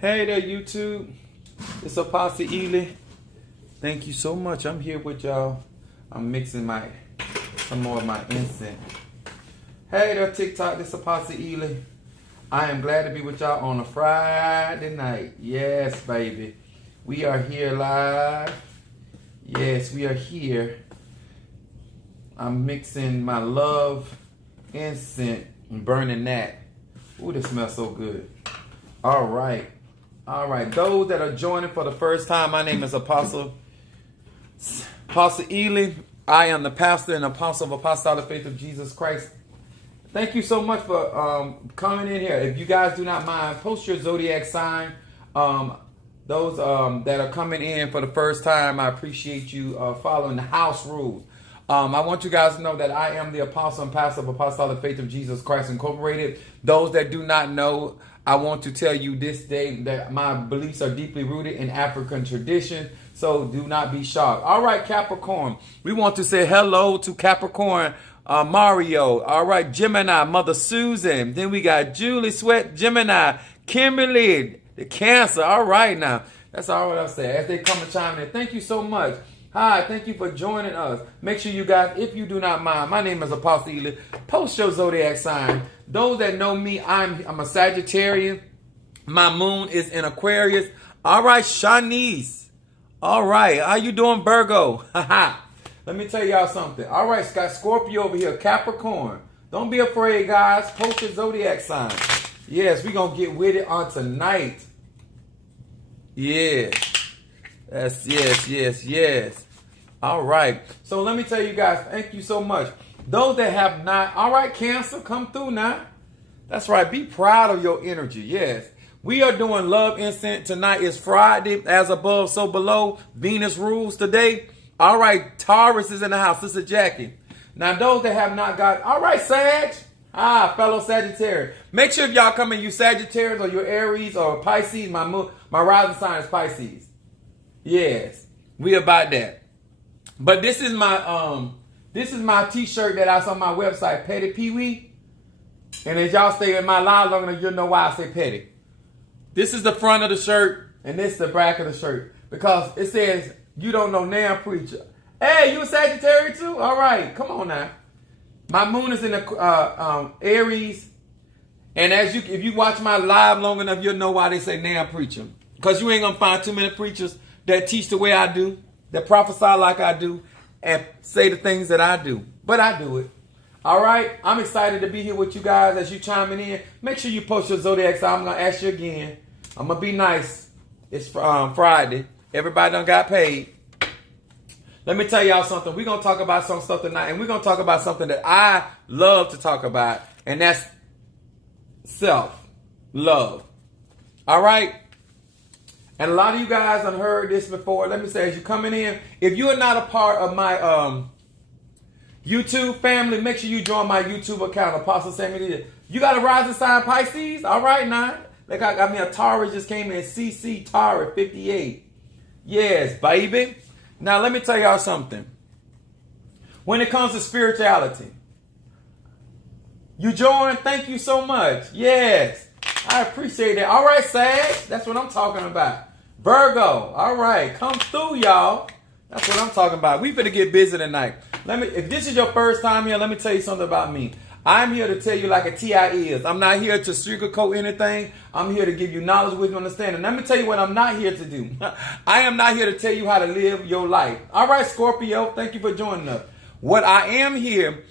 Hey there, YouTube. It's Apostle Ely. Thank you so much. I'm here with y'all. I'm mixing some more of my incense. Hey there, TikTok. This is Apostle Ely. I am glad to be with y'all on a Friday night. Yes, baby. We are here live. Yes, we are here. I'm mixing my love incense and burning that. Ooh, this smells so good. All right. All right. Those that are joining for the first time, my name is Apostle Ely. I am the pastor and apostle of Apostolic Faith of Jesus Christ. Thank you so much for coming in here. If you guys do not mind, post your zodiac sign. Those that are coming in for the first time, I appreciate you following the house rules. I want you guys to know that I am the apostle and pastor of Apostolic Faith of Jesus Christ Incorporated. Those that do not know, I want to tell you this day that my beliefs are deeply rooted in African tradition. So do not be shocked. All right, Capricorn. We want to say hello to Capricorn Mario. All right, Gemini, Mother Susan. Then we got Julie Sweat, Gemini, Kimberly, the Cancer. All right now. That's all I'll say. As they come and chime in. Thank you so much. Hi, thank you for joining us. Make sure you guys, if you do not mind, my name is Apostle Ely. Post your zodiac sign. Those that know me, I'm a Sagittarian. My moon is in Aquarius. All right, Shanice. All right, how you doing, Virgo? Let me tell y'all something. All right, got Scorpio over here, Capricorn. Don't be afraid, guys. Post your zodiac sign. Yes, we're going to get with it on tonight. Yeah. Yes. All right. So let me tell you guys, thank you so much. Those that have not, all right, Cancer, come through now. That's right. Be proud of your energy. Yes. We are doing love incense. Tonight is Friday. As above, so below. Venus rules today. All right. Taurus is in the house. This is Jackie. Now, those that have not got, all right, Sag. Fellow Sagittarius. Make sure if y'all come in, you Sagittarius or you Aries or Pisces. My rising sign is Pisces. Yes, we about that. But this is my t-shirt that I saw on my website, Petty Pee-wee. And as y'all stay in my live long enough, you'll know why I say petty. This is the front of the shirt, and this is the back of the shirt. Because it says, you don't know now, preacher. Hey, you a Sagittarius too? All right, come on now. My moon is in the Aries. And if you watch my live long enough, you'll know why they say now, preacher. Because you ain't going to find too many preachers that teach the way I do, that prophesy like I do, and say the things that I do. But I do it. All right? I'm excited to be here with you guys as you chiming in. Make sure you post your zodiac sign. I'm going to ask you again. I'm going to be nice. It's Friday. Everybody done got paid. Let me tell y'all something. We're going to talk about some stuff tonight, and we're going to talk about something that I love to talk about, and that's self-love. All right? And a lot of you guys have heard this before. Let me say, as you're coming in, if you are not a part of my YouTube family, make sure you join my YouTube account, Apostle Samuel. You got a rising sign Pisces? All right, now. Like I got me a Taurus just came in, CC Taurus 58. Yes, baby. Now, let me tell y'all something. When it comes to spirituality, you join, thank you so much. Yes, I appreciate that. All right, Sag, that's what I'm talking about. Virgo, all right, come through, y'all. That's what I'm talking about. We finna get busy tonight. If this is your first time here, let me tell you something about me. I'm here to tell you like a T.I. is. I'm not here to sugarcoat anything. I'm here to give you knowledge, wisdom, understanding. Let me tell you what I'm not here to do. I am not here to tell you how to live your life. All right, Scorpio, thank you for joining us. What I am here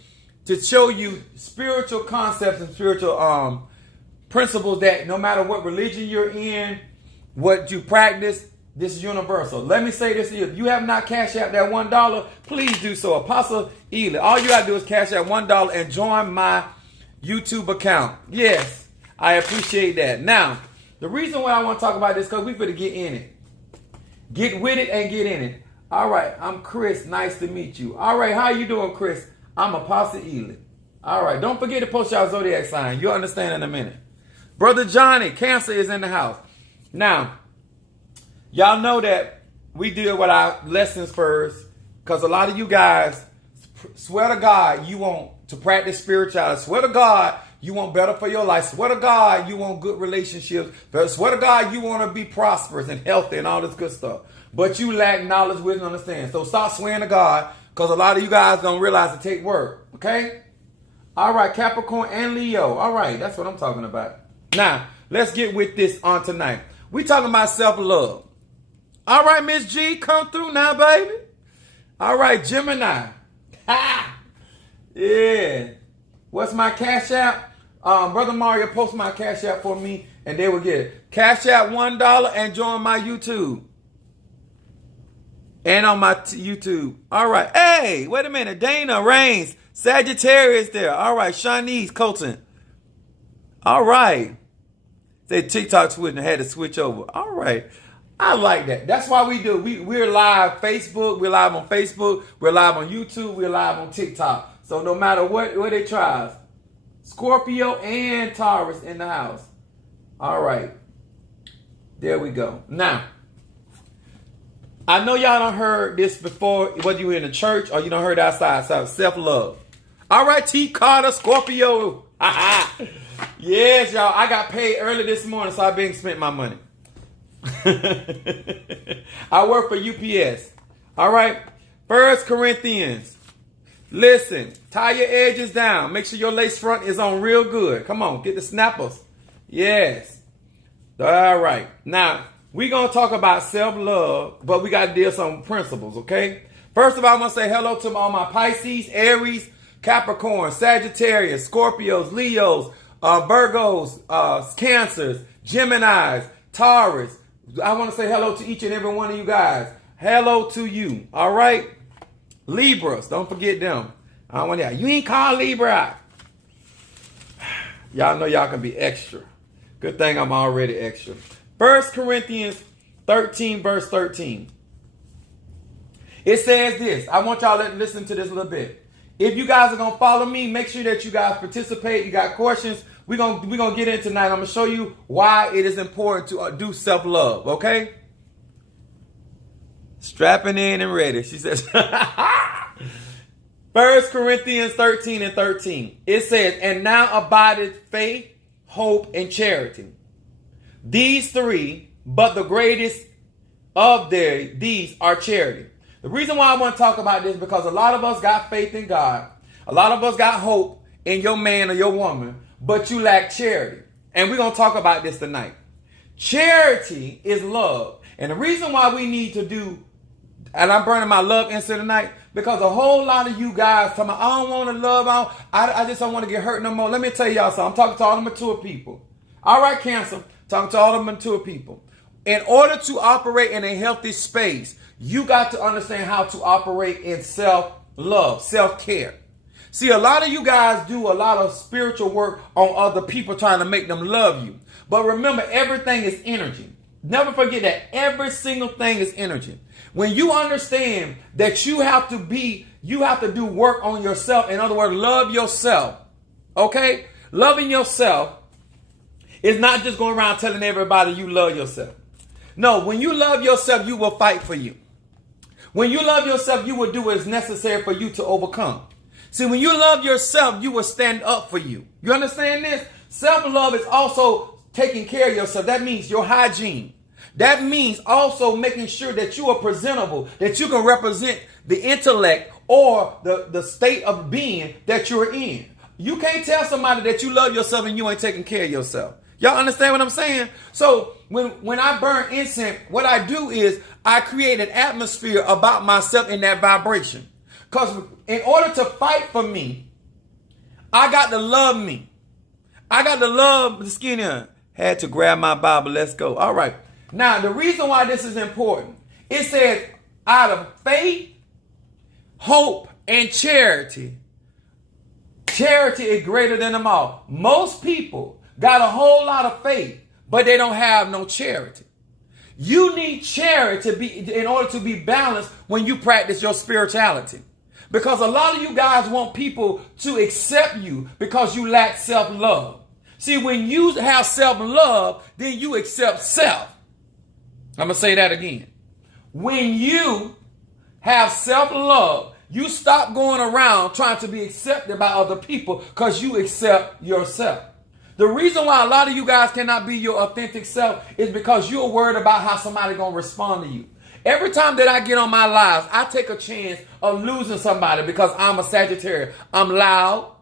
to show you spiritual concepts and spiritual principles that no matter what religion you're in, what you practice, this is universal. Let me say this to you. If you have not cashed out that $1, please do so. Apostle Ely. All you got to do is cash out $1 and join my YouTube account. Yes, I appreciate that. Now, the reason why I want to talk about this is because we finna get in it. Get with it and get in it. All right, I'm Chris. Nice to meet you. All right, how you doing, Chris? I'm Apostle Ely. All right, don't forget to post y'all zodiac sign. You'll understand in a minute. Brother Johnny, Cancer is in the house. Now, y'all know that we deal with our lessons first because a lot of you guys swear to God you want to practice spirituality. Swear to God you want better for your life. Swear to God, you want good relationships. Swear to God, you want to be prosperous and healthy and all this good stuff. But you lack knowledge, wisdom, and understanding. So stop swearing to God, because a lot of you guys don't realize it take work. Okay? All right, Capricorn and Leo. All right, that's what I'm talking about. Now, let's get with this on tonight. We talking about self-love. All right, Miss G, come through now, baby. All right, Gemini. Ha! Yeah. What's my Cash App? Brother Mario, post my Cash App for me, and they will get it. Cash App $1 and join my YouTube. And on my YouTube. All right. Hey, wait a minute. Dana Reigns, Sagittarius there. All right. Shanice Colton. All right. Say TikTok switching. Had to switch over. All right. I like that. That's why we do. We're live Facebook. We're live on Facebook. We're live on YouTube. We're live on TikTok. So no matter what they try, Scorpio and Taurus in the house. All right. There we go. Now, I know y'all done heard this before, whether you're in the church or you done heard outside. So self-love. All right, T. Carter, Scorpio. Yes, y'all. I got paid early this morning, so I've been spent my money. I work for UPS. All right. 1 Corinthians. Listen, tie your edges down. Make sure your lace front is on real good. Come on, get the snappers. Yes. All right. Now, we're going to talk about self-love, but we got to deal with some principles, okay? First of all, I'm going to say hello to all my Pisces, Aries, Capricorn, Sagittarius, Scorpios, Leos, Virgos, Cancers, Geminis, Taurus. I want to say hello to each and every one of you guys. Hello to you, all right? Libras, don't forget them. I don't want that. You ain't called Libra out. Y'all know y'all can be extra. Good thing I'm already extra. 1 Corinthians 13, verse 13. It says this. I want y'all to listen to this a little bit. If you guys are going to follow me, make sure that you guys participate. You got questions. We're gonna get in tonight. I'm going to show you why it is important to do self-love, okay? Strapping in and ready. She says, 1 Corinthians 13 and 13. It says, and now abideth faith, hope, and charity. These three, but the greatest of these are charity. The reason why I want to talk about this is because a lot of us got faith in God. A lot of us got hope in your man or your woman, but you lack charity. And we're going to talk about this tonight. Charity is love. And the reason why we need to do, and I'm burning my love incense tonight, because a whole lot of you guys tell me, I don't want to love, I just don't want to get hurt no more. Let me tell y'all something. I'm talking to all the mature people. All right, Cancer. Talking to all the mature people. In order to operate in a healthy space, you got to understand how to operate in self-love, self-care. See, a lot of you guys do a lot of spiritual work on other people trying to make them love you. But remember, everything is energy. Never forget that every single thing is energy. When you understand that you have to do work on yourself. In other words, love yourself. Okay? Loving yourself is not just going around telling everybody you love yourself. No, when you love yourself, you will fight for you. When you love yourself, you will do what is necessary for you to overcome. See, when you love yourself, you will stand up for you. You understand this? Self-love is also taking care of yourself. That means your hygiene. That means also making sure that you are presentable, that you can represent the intellect or the state of being that you're in. You can't tell somebody that you love yourself and you ain't taking care of yourself. Y'all understand what I'm saying? So when I burn incense, what I do is I create an atmosphere about myself in that vibration. Because in order to fight for me, I got to love me. I got to love the skin here. Had to grab my Bible. Let's go. All right. Now, the reason why this is important, it says out of faith, hope, and charity. Charity is greater than them all. Most people got a whole lot of faith, but they don't have no charity. You need charity in order to be balanced when you practice your spirituality. Because a lot of you guys want people to accept you because you lack self-love. See, when you have self-love, then you accept self. I'm going to say that again. When you have self-love, You stop going around trying to be accepted by other people because you accept yourself. The reason why a lot of you guys cannot be your authentic self is because you're worried about how somebody's going to respond to you. Every time that I get on my lives, I take a chance of losing somebody because I'm a Sagittarius. I'm loud.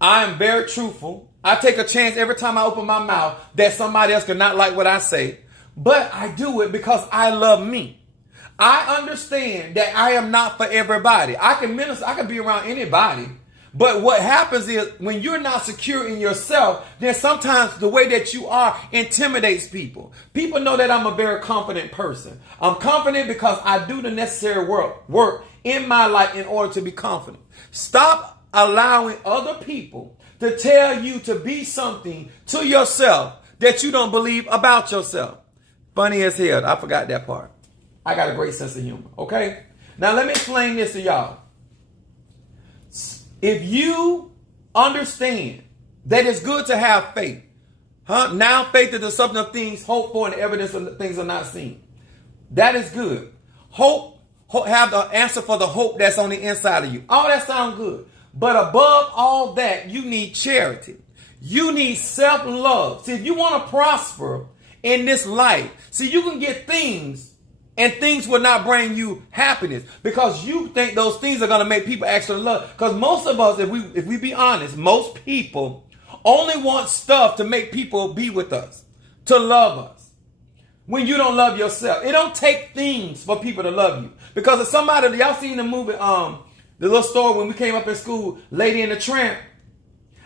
I am very truthful. I take a chance every time I open my mouth that somebody else could not like what I say. But I do it because I love me. I understand that I am not for everybody. I can minister. I can be around anybody. But what happens is when you're not secure in yourself, then sometimes the way that you are intimidates people. People know that I'm a very confident person. I'm confident because I do the necessary work in my life in order to be confident. Stop allowing other people to tell you to be something to yourself that you don't believe about yourself. Funny as hell. I forgot that part. I got a great sense of humor. Okay? Now let me explain this to y'all. If you understand that it's good to have faith, now faith is the substance of things hoped for and the evidence of things are not seen. That is good. Hope have the answer for the hope that's on the inside of you. All that sounds good. But above all that, you need charity. You need self-love. See, if you want to prosper in this life, see, you can get things and things will not bring you happiness because you think those things are going to make people actually love. Because most of us, if we be honest, most people only want stuff to make people be with us, to love us. When you don't love yourself, it don't take things for people to love you. Because if somebody, y'all seen the movie, the little story when we came up in school, Lady and the Tramp.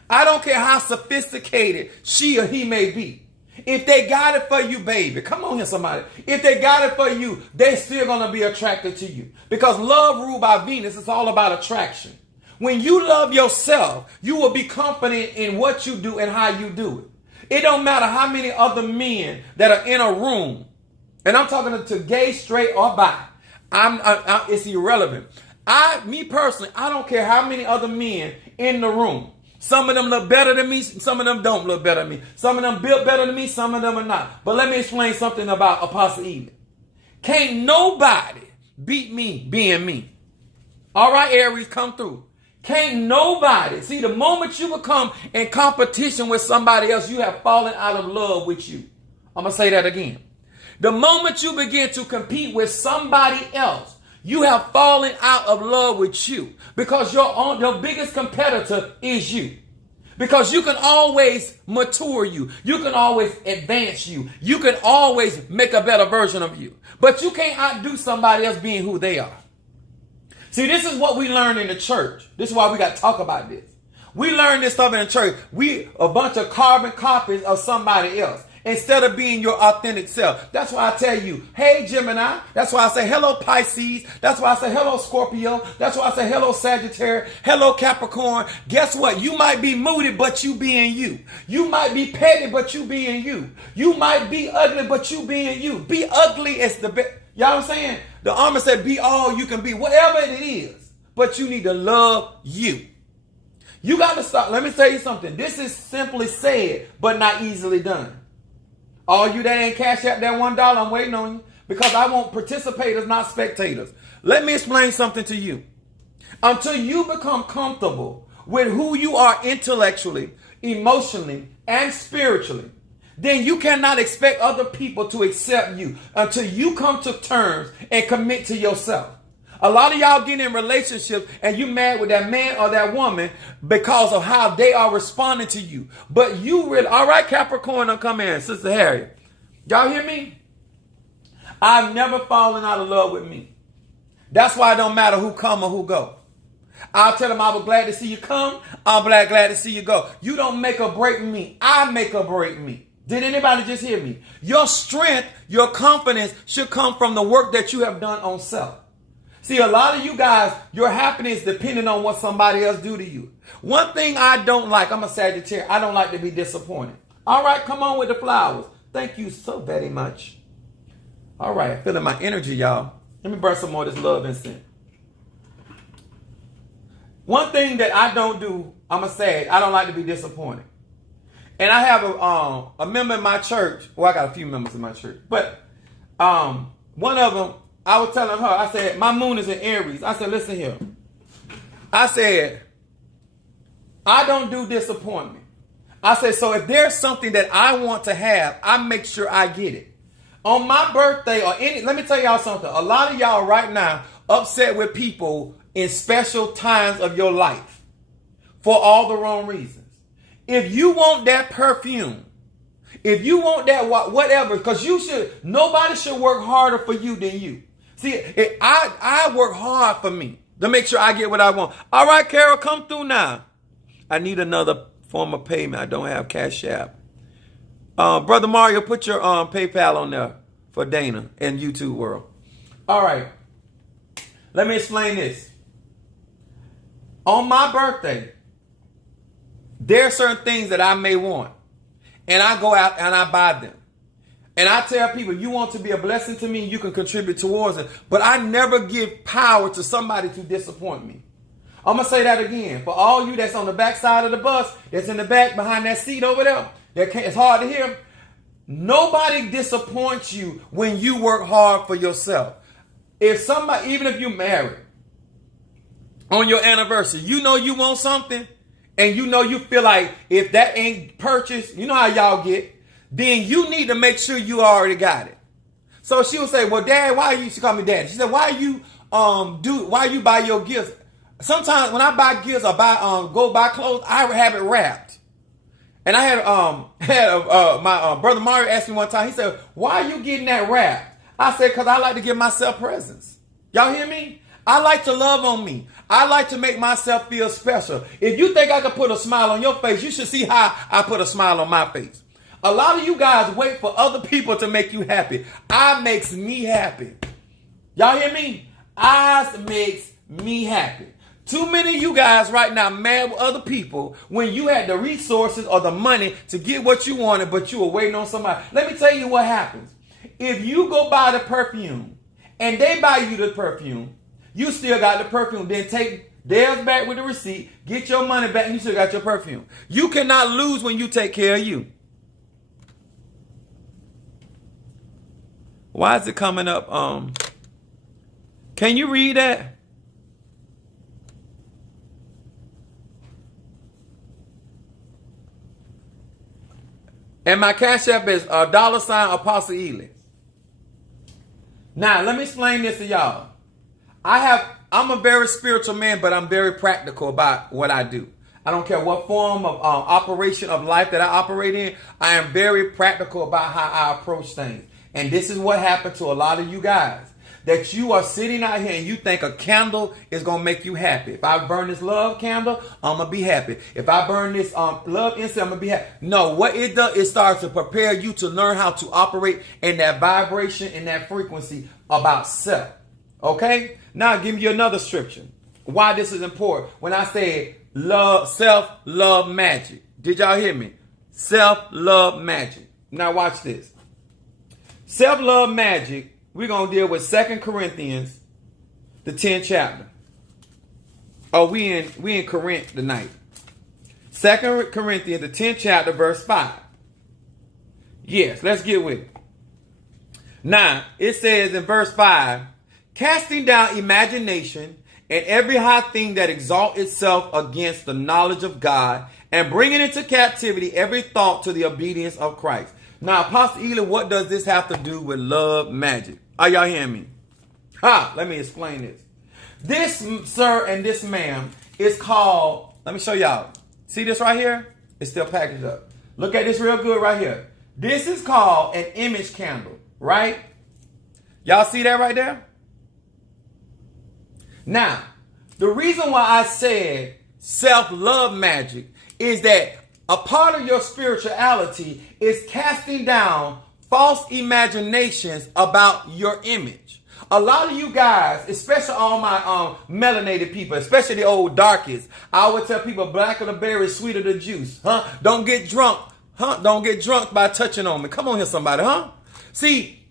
I don't care how sophisticated she or he may be. If they got it for you, baby, come on here, somebody. If they got it for you, they still going to be attracted to you. Because love ruled by Venus is all about attraction. When you love yourself, you will be confident in what you do and how you do it. It don't matter how many other men that are in a room. And I'm talking to gay, straight, or bi. It's irrelevant. Me personally, I don't care how many other men in the room. Some of them look better than me. Some of them don't look better than me. Some of them built better than me. Some of them are not. But let me explain something about Apostle Eden. Can't nobody beat me being me. All right, Aries, come through. Can't nobody. See, the moment you become in competition with somebody else, you have fallen out of love with you. I'm going to say that again. The moment you begin to compete with somebody else, you have fallen out of love with you because your biggest competitor is you. Because you can always mature you. You can always advance you. You can always make a better version of you. But you can't outdo somebody else being who they are. See, this is what we learn in the church. This is why we got to talk about this. We learn this stuff in the church. We a bunch of carbon copies of somebody else. Instead of being your authentic self. That's why I tell you, hey, Gemini. That's why I say hello, Pisces. That's why I say hello, Scorpio. That's why I say hello, Sagittarius. Hello, Capricorn. Guess what? You might be moody, but you being you. You might be petty, but you being you. You might be ugly, but you being you. Be ugly is the best. Y'all know what I'm saying? The armor said be all you can be. Whatever it is. But you need to love you. You got to stop. Let me tell you something. This is simply said, but not easily done. All you that ain't cash out that $1, I'm waiting on you. Because I want participators, not spectators. Let me explain something to you. Until you become comfortable with who you are intellectually, emotionally, and spiritually, then you cannot expect other people to accept you until you come to terms and commit to yourself. A lot of y'all get in relationships and you mad with that man or that woman because of how they are responding to you. But you really, all right, Capricorn, I'm coming in, Sister Harriet. Y'all hear me? I've never fallen out of love with me. That's why it don't matter who come or who go. I'll tell them I was glad to see you come. I'm glad to see you go. You don't make or break me. I make or break me. Did anybody just hear me? Your strength, your confidence should come from the work that you have done on self. See, a lot of you guys, your happiness depending on what somebody else do to you. One thing I don't like, I'm a Sagittarius, I don't like to be disappointed. All right, come on with the flowers. Thank you so very much. All right, feeling my energy, y'all. Let me burn some more of this love incense. One thing that I don't do, I'm a Sag, I don't like to be disappointed. And I have a member in my church. Well, I got a few members in my church. But one of them, I was telling her, I said, my moon is in Aries. I said, listen here. I said, I don't do disappointment. I said, so if there's something that I want to have, I make sure I get it. On my birthday or let me tell y'all something. A lot of y'all right now upset with people in special times of your life for all the wrong reasons. If you want that perfume, if you want that whatever, because nobody should work harder for you than you. See, I work hard for me to make sure I get what I want. All right, Carol, come through now. I need another form of payment. I don't have Cash App. Brother Mario, put your PayPal on there for Dana and YouTube world. All right. Let me explain this. On my birthday, there are certain things that I may want. And I go out and I buy them. And I tell people, you want to be a blessing to me, you can contribute towards it. But I never give power to somebody to disappoint me. I'm going to say that again. For all you that's on the back side of the bus, that's in the back behind that seat over there, it's hard to hear. Nobody disappoints you when you work hard for yourself. If somebody, even if you're married, on your anniversary, you know you want something, and you know you feel like if that ain't purchased, you know how y'all get, then you need to make sure you already got it. So she would say, well, Dad, why you, she call me Dad. She said, why you buy your gifts? Sometimes when I buy gifts or go buy clothes, I have it wrapped. And I had my brother Mario asked me one time, he said, why are you getting that wrapped? I said, because I like to give myself presents. Y'all hear me? I like to love on me. I like to make myself feel special. If you think I can put a smile on your face, you should see how I put a smile on my face. A lot of you guys wait for other people to make you happy. I makes me happy. Y'all hear me? I makes me happy. Too many of you guys right now mad with other people when you had the resources or the money to get what you wanted, but you were waiting on somebody. Let me tell you what happens. If you go buy the perfume and they buy you the perfume, you still got the perfume. Then take theirs back with the receipt, get your money back, and you still got your perfume. You cannot lose when you take care of you. Why is it coming up? Can you read that? And my Cash App is $ Apostle Ely. Now, let me explain this to y'all. I'm a very spiritual man, but I'm very practical about what I do. I don't care what form of operation of life that I operate in. I am very practical about how I approach things. And this is what happened to a lot of you guys. That you are sitting out here and you think a candle is going to make you happy. If I burn this love candle, I'm going to be happy. If I burn this love incense, I'm going to be happy. No, what it does, it starts to prepare you to learn how to operate in that vibration, in that frequency about self. Okay? Now, I'll give you another scripture. Why this is important. When I say love, self-love magic. Did y'all hear me? Self-love magic. Now, watch this. Self-love magic. We're going to deal with 2 Corinthians, the 10th chapter. Oh, we in Corinth tonight. 2 Corinthians, the 10th chapter, verse 5. Yes, let's get with it. Now, it says in verse 5, casting down imagination and every high thing that exalts itself against the knowledge of God, and bringing into captivity every thought to the obedience of Christ. Now, Apostle Ely, what does this have to do with love magic? Are y'all hearing me? Let me explain this. This, sir, and this, ma'am, is called, let me show y'all. See this right here? It's still packaged up. Look at this real good right here. This is called an image candle, right? Y'all see that right there? Now, the reason why I said self-love magic is that a part of your spirituality is casting down false imaginations about your image. A lot of you guys, especially all my melanated people, especially the old darkies, I would tell people blacker the berry, sweeter the juice. Don't get drunk. Don't get drunk by touching on me. Come on here, somebody, See,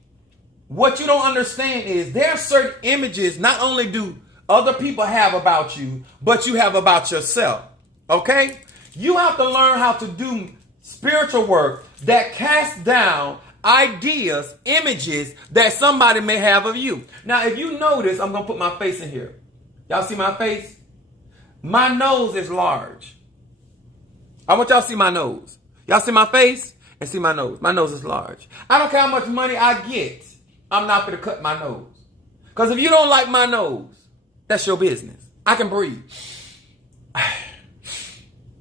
what you don't understand is there are certain images not only do other people have about you, but you have about yourself. Okay? You have to learn how to do spiritual work that casts down ideas, images that somebody may have of you. Now, if you notice, I'm going to put my face in here. Y'all see my face? My nose is large. I want y'all to see my nose. Y'all see my face and see my nose. My nose is large. I don't care how much money I get. I'm not going to cut my nose. Because if you don't like my nose, that's your business. I can breathe.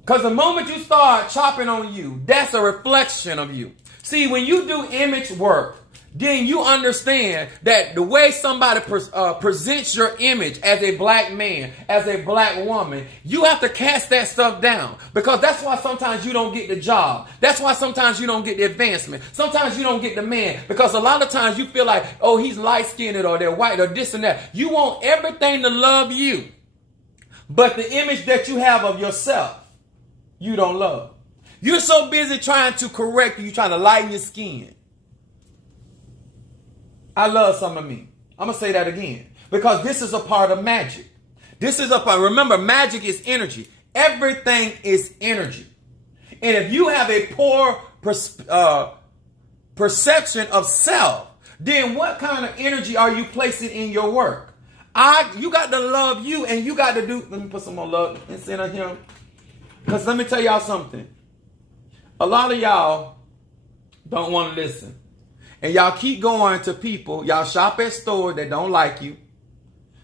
Because the moment you start chopping on you, that's a reflection of you. See, when you do image work, then you understand that the way somebody presents your image as a black man, as a black woman, you have to cast that stuff down. Because that's why sometimes you don't get the job. That's why sometimes you don't get the advancement. Sometimes you don't get the man. Because a lot of times you feel like, oh, he's light-skinned or they're white or this and that. You want everything to love you. But the image that you have of yourself, you don't love. You're so busy trying to correct you, trying to lighten your skin. I love some of me. I'm going to say that again. Because this is a part of magic. This is a part. Remember, magic is energy. Everything is energy. And if you have a poor perception of self, then what kind of energy are you placing in your work? You got to love you, and you got to do. Let me put some more love inside of him. Because let me tell y'all something. A lot of y'all don't want to listen. And y'all keep going to people. Y'all shop at stores that don't like you.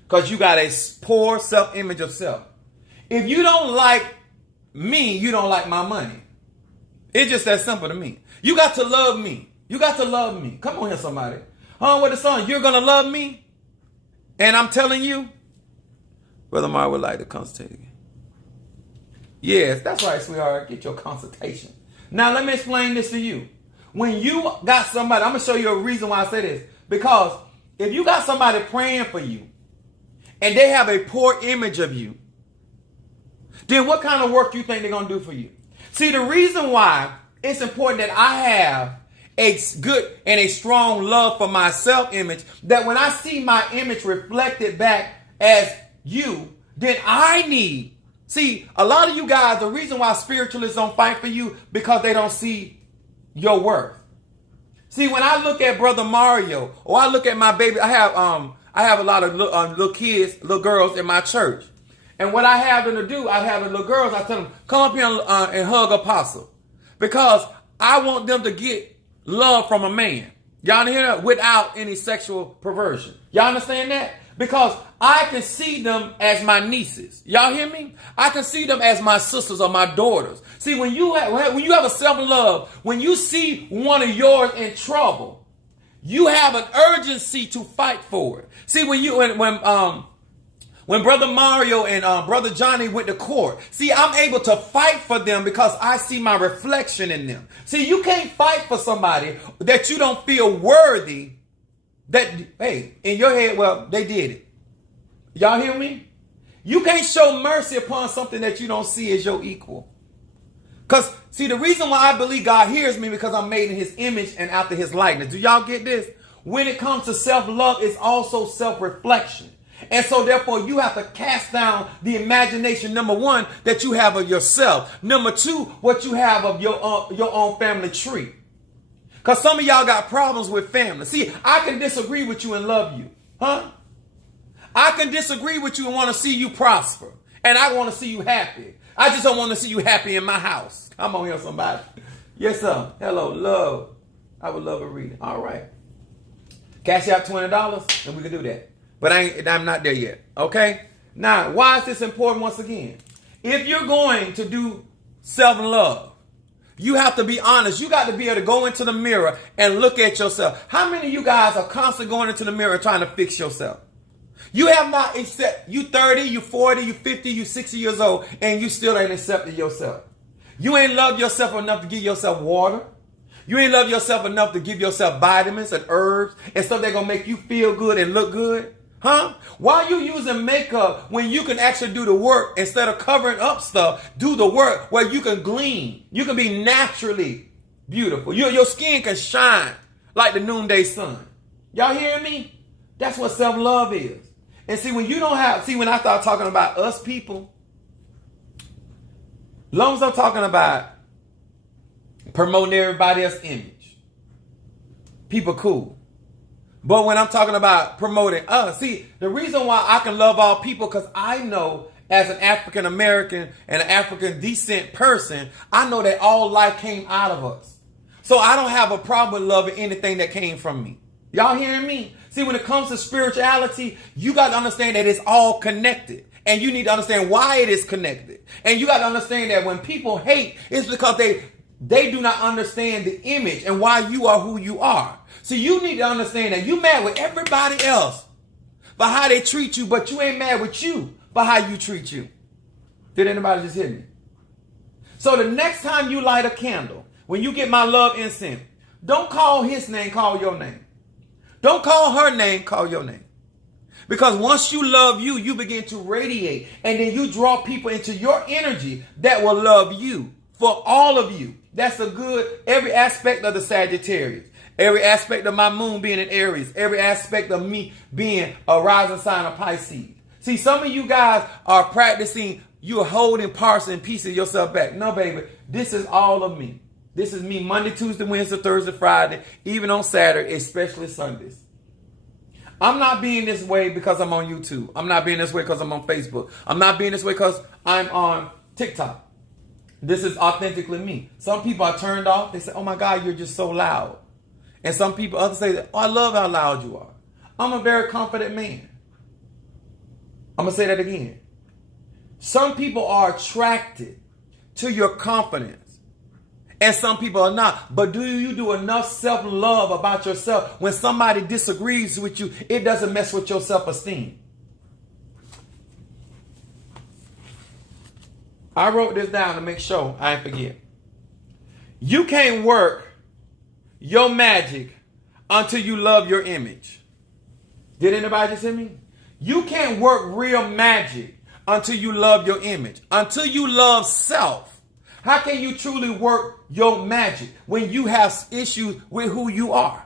Because you got a poor self-image of self. If you don't like me, you don't like my money. It's just that simple to me. You got to love me. You got to love me. Come on here, somebody. What the song? You're going to love me? And I'm telling you, Brother Mar would like to consultate again. Yes, that's right, sweetheart. Get your consultation. Now, let me explain this to you. When you got somebody, I'm going to show you a reason why I say this. Because if you got somebody praying for you and they have a poor image of you, then what kind of work you think they're going to do for you? See, the reason why it's important that I have a good and a strong love for my self-image, that when I see my image reflected back as you, then I need. See, a lot of you guys, the reason why spiritualists don't fight for you, because they don't see your worth. See, when I look at Brother Mario, or I look at my baby, I have a lot of little kids, little girls in my church. And what I have them to do, I have the little girls, I tell them, come up here and hug Apostle. Because I want them to get love from a man. Y'all hear that? Without any sexual perversion. Y'all understand that? Because I can see them as my nieces. Y'all hear me? I can see them as my sisters or my daughters. See, when you have a self-love, when you see one of yours in trouble, you have an urgency to fight for it. See, when Brother Mario and Brother Johnny went to court, see, I'm able to fight for them because I see my reflection in them. See, you can't fight for somebody that you don't feel worthy. That, hey, in your head, well, they did it. Y'all hear me? You can't show mercy upon something that you don't see as your equal. Because, see, the reason why I believe God hears me, because I'm made in his image and after his likeness. Do y'all get this? When it comes to self-love, it's also self-reflection. And so, therefore, you have to cast down the imagination, number one, that you have of yourself. Number two, what you have of your own family tree. Because some of y'all got problems with family. See, I can disagree with you and love you. Huh? I can disagree with you and want to see you prosper. And I want to see you happy. I just don't want to see you happy in my house. Come on here, somebody. Yes, sir. Hello, love. I would love a reading. All right. Cash out $20 and we can do that. But I'm not there yet. Okay? Now, why is this important once again? If you're going to do self-love, you have to be honest. You got to be able to go into the mirror and look at yourself. How many of you guys are constantly going into the mirror trying to fix yourself? You have not accepted, you 30, you 40, you 50, you 60 years old, and you still ain't accepted yourself. You ain't loved yourself enough to give yourself water. You ain't love yourself enough to give yourself vitamins and herbs and stuff that's going to make you feel good and look good. Huh? Why are you using makeup when you can actually do the work instead of covering up stuff? Do the work where you can gleam. You can be naturally beautiful. Your skin can shine like the noonday sun. Y'all hearing me? That's what self-love is. And see, when you don't have, when I start talking about us people, long as I'm talking about promoting everybody else's image, people cool. But when I'm talking about promoting us, see, the reason why I can love all people, because I know as an African American and an African descent person, I know that all life came out of us. So I don't have a problem with loving anything that came from me. Y'all hearing me? See, when it comes to spirituality, you got to understand that it's all connected. And you need to understand why it is connected. And you got to understand that when people hate, it's because they do not understand the image and why you are who you are. So you need to understand that you mad with everybody else for how they treat you, but you ain't mad with you for how you treat you. Did anybody just hear me? So the next time you light a candle, when you get my love incense, don't call his name, call your name. Don't call her name, call your name. Because once you love you, you begin to radiate. And then you draw people into your energy that will love you. For all of you. That's a good, every aspect of the Sagittarius. Every aspect of my moon being in Aries. Every aspect of me being a rising sign of Pisces. See, some of you guys are practicing, you're holding parts and pieces of yourself back. No, baby, this is all of me. This is me Monday, Tuesday, Wednesday, Thursday, Friday, even on Saturday, especially Sundays. I'm not being this way because I'm on YouTube. I'm not being this way because I'm on Facebook. I'm not being this way because I'm on TikTok. This is authentically me. Some people are turned off. They say, oh my God, you're just so loud. And some people, others say, that, oh, I love how loud you are. I'm a very confident man. I'm going to say that again. Some people are attracted to your confidence. And some people are not. But do you do enough self-love about yourself when somebody disagrees with you, it doesn't mess with your self-esteem? I wrote this down to make sure I ain't forget. You can't work your magic until you love your image. Did anybody just hear me? You can't work real magic until you love your image. Until you love self. How can you truly work your magic when you have issues with who you are?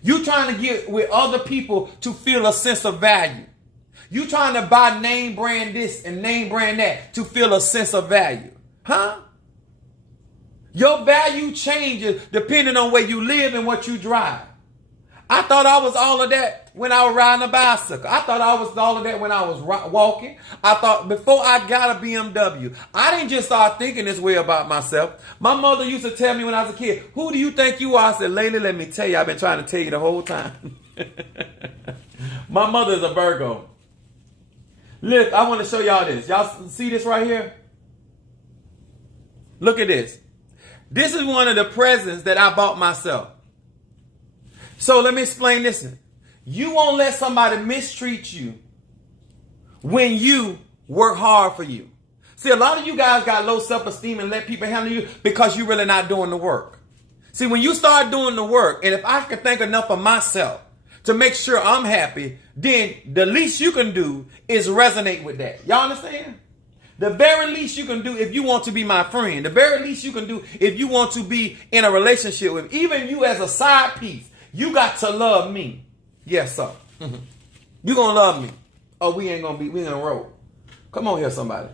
You trying to get with other people to feel a sense of value. You trying to buy name brand this and name brand that to feel a sense of value. Huh? Your value changes depending on where you live and what you drive. I thought I was all of that when I was riding a bicycle. I thought I was all of that when I was walking. I thought before I got a BMW, I didn't just start thinking this way about myself. My mother used to tell me when I was a kid, who do you think you are? I said, lady, let me tell you, I've been trying to tell you the whole time. My mother is a Virgo. Look, I want to show y'all this. Y'all see this right here? Look at this. This is one of the presents that I bought myself. So let me explain this. You won't let somebody mistreat you when you work hard for you. See, a lot of you guys got low self-esteem and let people handle you because you're really not doing the work. See, when you start doing the work, and if I can think enough of myself to make sure I'm happy, then the least you can do is resonate with that. Y'all understand? The very least you can do if you want to be my friend, the very least you can do if you want to be in a relationship with me, even you as a side piece, you got to love me. Yes, sir. You gonna love me. Oh, we gonna roll. Come on here, somebody.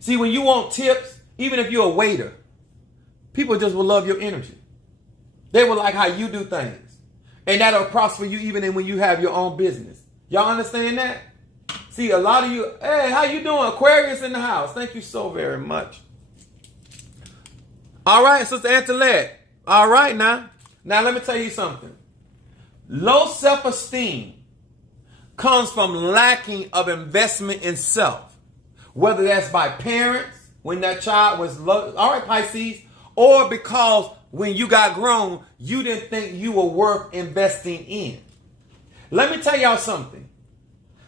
See, when you want tips, even if you're a waiter, people just will love your energy. They will like how you do things. And that'll prosper you even when you have your own business. Y'all understand that? See, a lot of you, hey, how you doing? Aquarius in the house. Thank you so very much. All right, Sister Antoinette. All right, now. Now, let me tell you something. Low self-esteem comes from lacking of investment in self. Whether that's by parents, when that child was low, all right, Pisces, or because when you got grown, you didn't think you were worth investing in. Let me tell y'all something.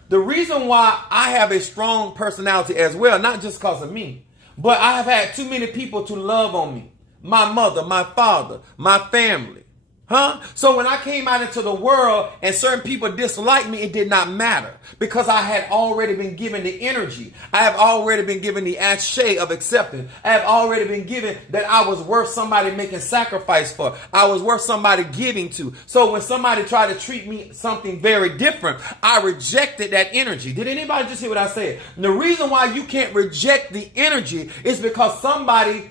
The reason why I have a strong personality as well, not just because of me, but I have had too many people to love on me. My mother, my father, my family. Huh? So when I came out into the world and certain people disliked me, it did not matter because I had already been given the energy. I have already been given the cachet of acceptance. I have already been given that I was worth somebody making sacrifice for. I was worth somebody giving to. So when somebody tried to treat me something very different, I rejected that energy. Did anybody just hear what I said? And the reason why you can't reject the energy is because somebody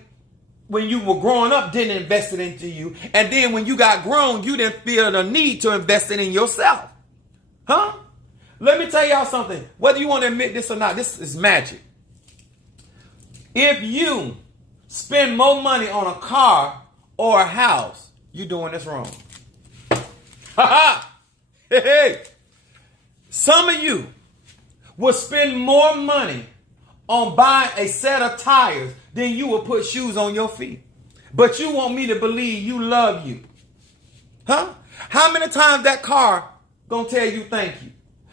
when you were growing up didn't invest it into you. And then when you got grown, you didn't feel the need to invest it in yourself. Huh? Let me tell y'all something. Whether you want to admit this or not, this is magic. If you spend more money on a car or a house, you're doing this wrong. Ha ha! Hey! Some of you will spend more money on buying a set of tires than you will put shoes on your feet. But you want me to believe you love you. Huh? How many times that car gonna tell you thank you?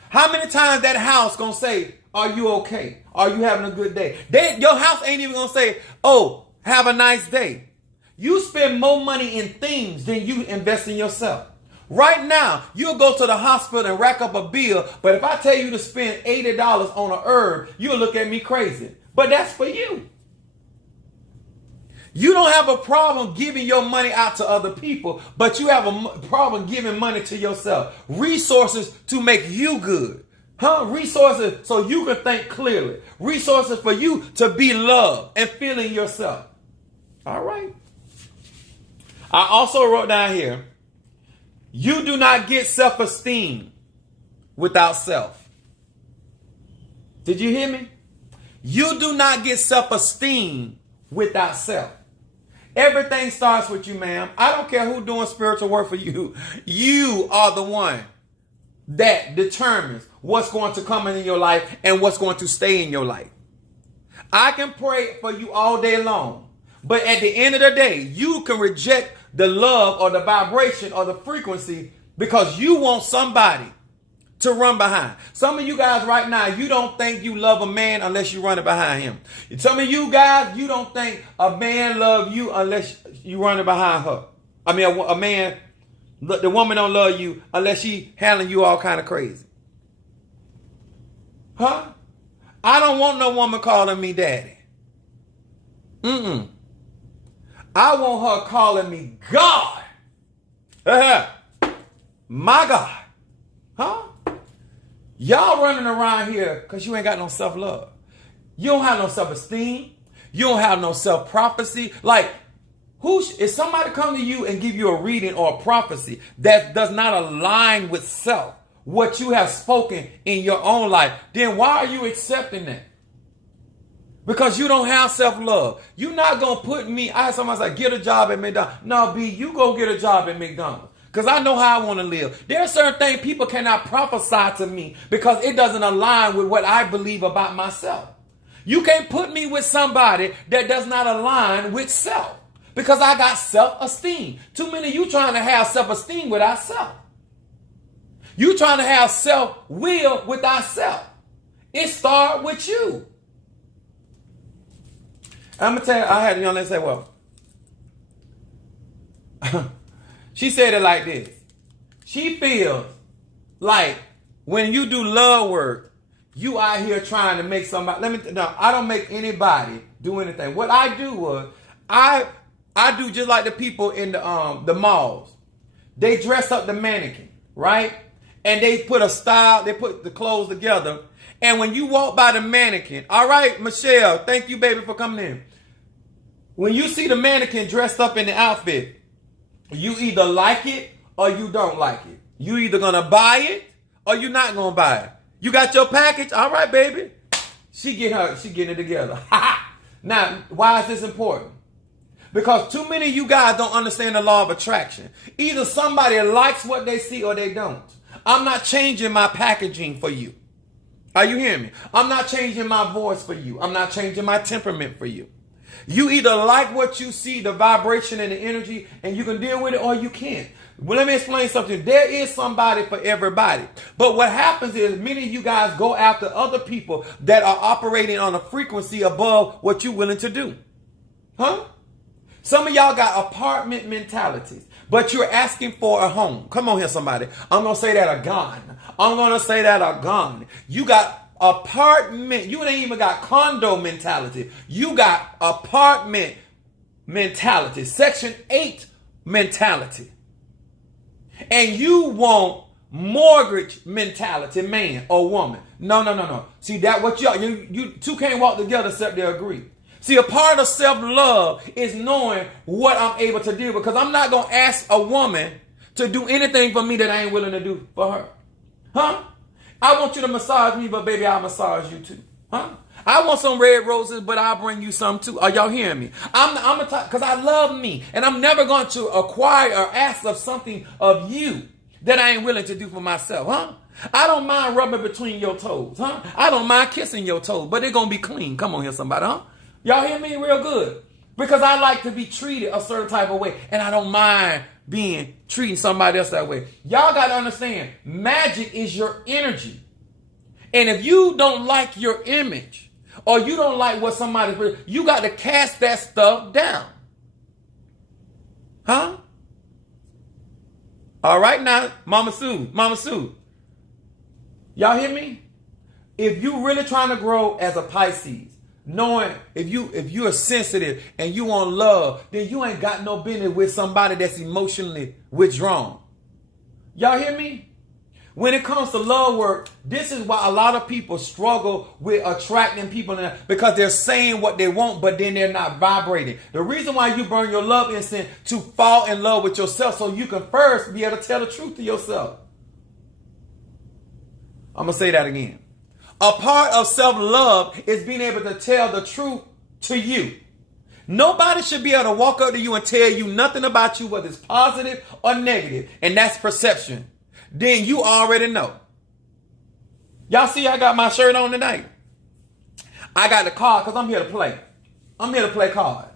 How many times that house gonna say, are you okay? Are you having a good day? Your house ain't even gonna say, oh, have a nice day. You spend more money in things than you invest in yourself. Right now, you'll go to the hospital and rack up a bill, but if I tell you to spend $80 on a herb, you'll look at me crazy. But that's for you. You don't have a problem giving your money out to other people, but you have a problem giving money to yourself. Resources to make you good. Huh? Resources so you can think clearly. Resources for you to be loved and feeling yourself. All right. I also wrote down here, you do not get self-esteem without self. Did you hear me? You do not get self-esteem without self. Everything starts with you, ma'am. I don't care who's doing spiritual work for you. You are the one that determines what's going to come in your life and what's going to stay in your life. I can pray for you all day long, but at the end of the day, you can reject the love or the vibration or the frequency because you want somebody to run behind. Some of you guys right now, you don't think you love a man unless you're running behind him. Some of you guys, you don't think a man love you unless you running behind her. I mean, a man, the woman don't love you unless she handling you all kind of crazy. Huh? I don't want no woman calling me daddy. I want her calling me God. My God. Huh? Y'all running around here because you ain't got no self-love. You don't have no self-esteem. You don't have no self-prophecy. Like, if somebody come to you and give you a reading or a prophecy that does not align with self, what you have spoken in your own life, then why are you accepting that? Because you don't have self-love. You're not going to put me, I had somebody say, get a job at McDonald's. No, B, you go get a job at McDonald's. Because I know how I want to live. There are certain things people cannot prophesy to me because it doesn't align with what I believe about myself. You can't put me with somebody that does not align with self because I got self-esteem. Too many of you trying to have self-esteem without self. You trying to have self-will without self. It starts with you. I'm going to tell you, I had a young lady say, well, she said it like this. She feels like when you do love work, you out here trying to make somebody, no, I don't make anybody do anything. What I do was, I do just like the people in the malls. They dress up the mannequin, right? And they put a style, they put the clothes together. And when you walk by the mannequin, all right, Michelle, thank you, baby, for coming in. When you see the mannequin dressed up in the outfit, you either like it or you don't like it. You either gonna buy it or you're not gonna buy it. You got your package? All right, baby. She getting it together. Now, why is this important? Because too many of you guys don't understand the law of attraction. Either somebody likes what they see or they don't. I'm not changing my packaging for you. Are you hearing me? I'm not changing my voice for you. I'm not changing my temperament for you. You either like what you see, the vibration and the energy, and you can deal with it, or you can't. Well, let me explain something. There is somebody for everybody. But what happens is many of you guys go after other people that are operating on a frequency above what you're willing to do. Huh? Some of y'all got apartment mentalities, but you're asking for a home. Come on here, somebody. I'm going to say that again. I'm going to say that again. You got apartment. You ain't even got condo mentality. You got apartment mentality. Section 8 mentality. And you want mortgage mentality, man or woman. No. See, that what you two can't walk together except they agree. See, a part of self-love is knowing what I'm able to do, because I'm not going to ask a woman to do anything for me that I ain't willing to do for her. Huh? I want you to massage me, but baby, I'll massage you too. Huh? I want some red roses, but I'll bring you some too. Are y'all hearing me? I'm because I love me, and I'm never going to acquire or ask of something of you that I ain't willing to do for myself. Huh? I don't mind rubbing between your toes. Huh? I don't mind kissing your toes, but they're going to be clean. Come on here, somebody. Huh? Y'all hear me real good? Because I like to be treated a certain type of way, and I don't mind treating somebody else that way. Y'all got to understand, magic is your energy. And if you don't like your image, or you don't like what somebody, you got to cast that stuff down. Huh? All right now, Mama Sue. Y'all hear me? If you really trying to grow as a Pisces, knowing if you're sensitive and you want love, then you ain't got no business with somebody that's emotionally withdrawn. Y'all hear me? When it comes to love work, this is why a lot of people struggle with attracting people, because they're saying what they want, but then they're not vibrating. The reason why you burn your love incense to fall in love with yourself, so you can first be able to tell the truth to yourself. I'm going to say that again. A part of self-love is being able to tell the truth to you. Nobody should be able to walk up to you and tell you nothing about you, whether it's positive or negative, and that's perception. Then you already know. Y'all see I got my shirt on tonight? I got the card because I'm here to play. I'm here to play cards.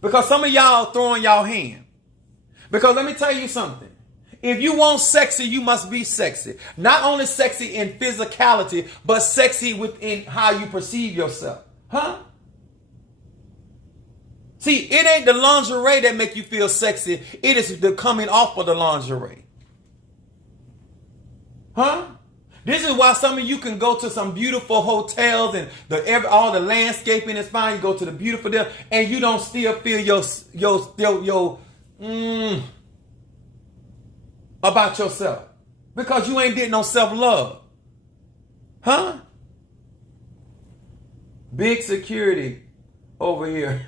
Because some of y'all throwing y'all hand. Because let me tell you something. If you want sexy, you must be sexy. Not only sexy in physicality, but sexy within how you perceive yourself. Huh? See, it ain't the lingerie that make you feel sexy. It is the coming off of the lingerie. Huh? This is why some of you can go to some beautiful hotels and all the landscaping is fine. You go to the beautiful there and you don't still feel your about yourself, because you ain't getting no self-love. Huh? Big security over here.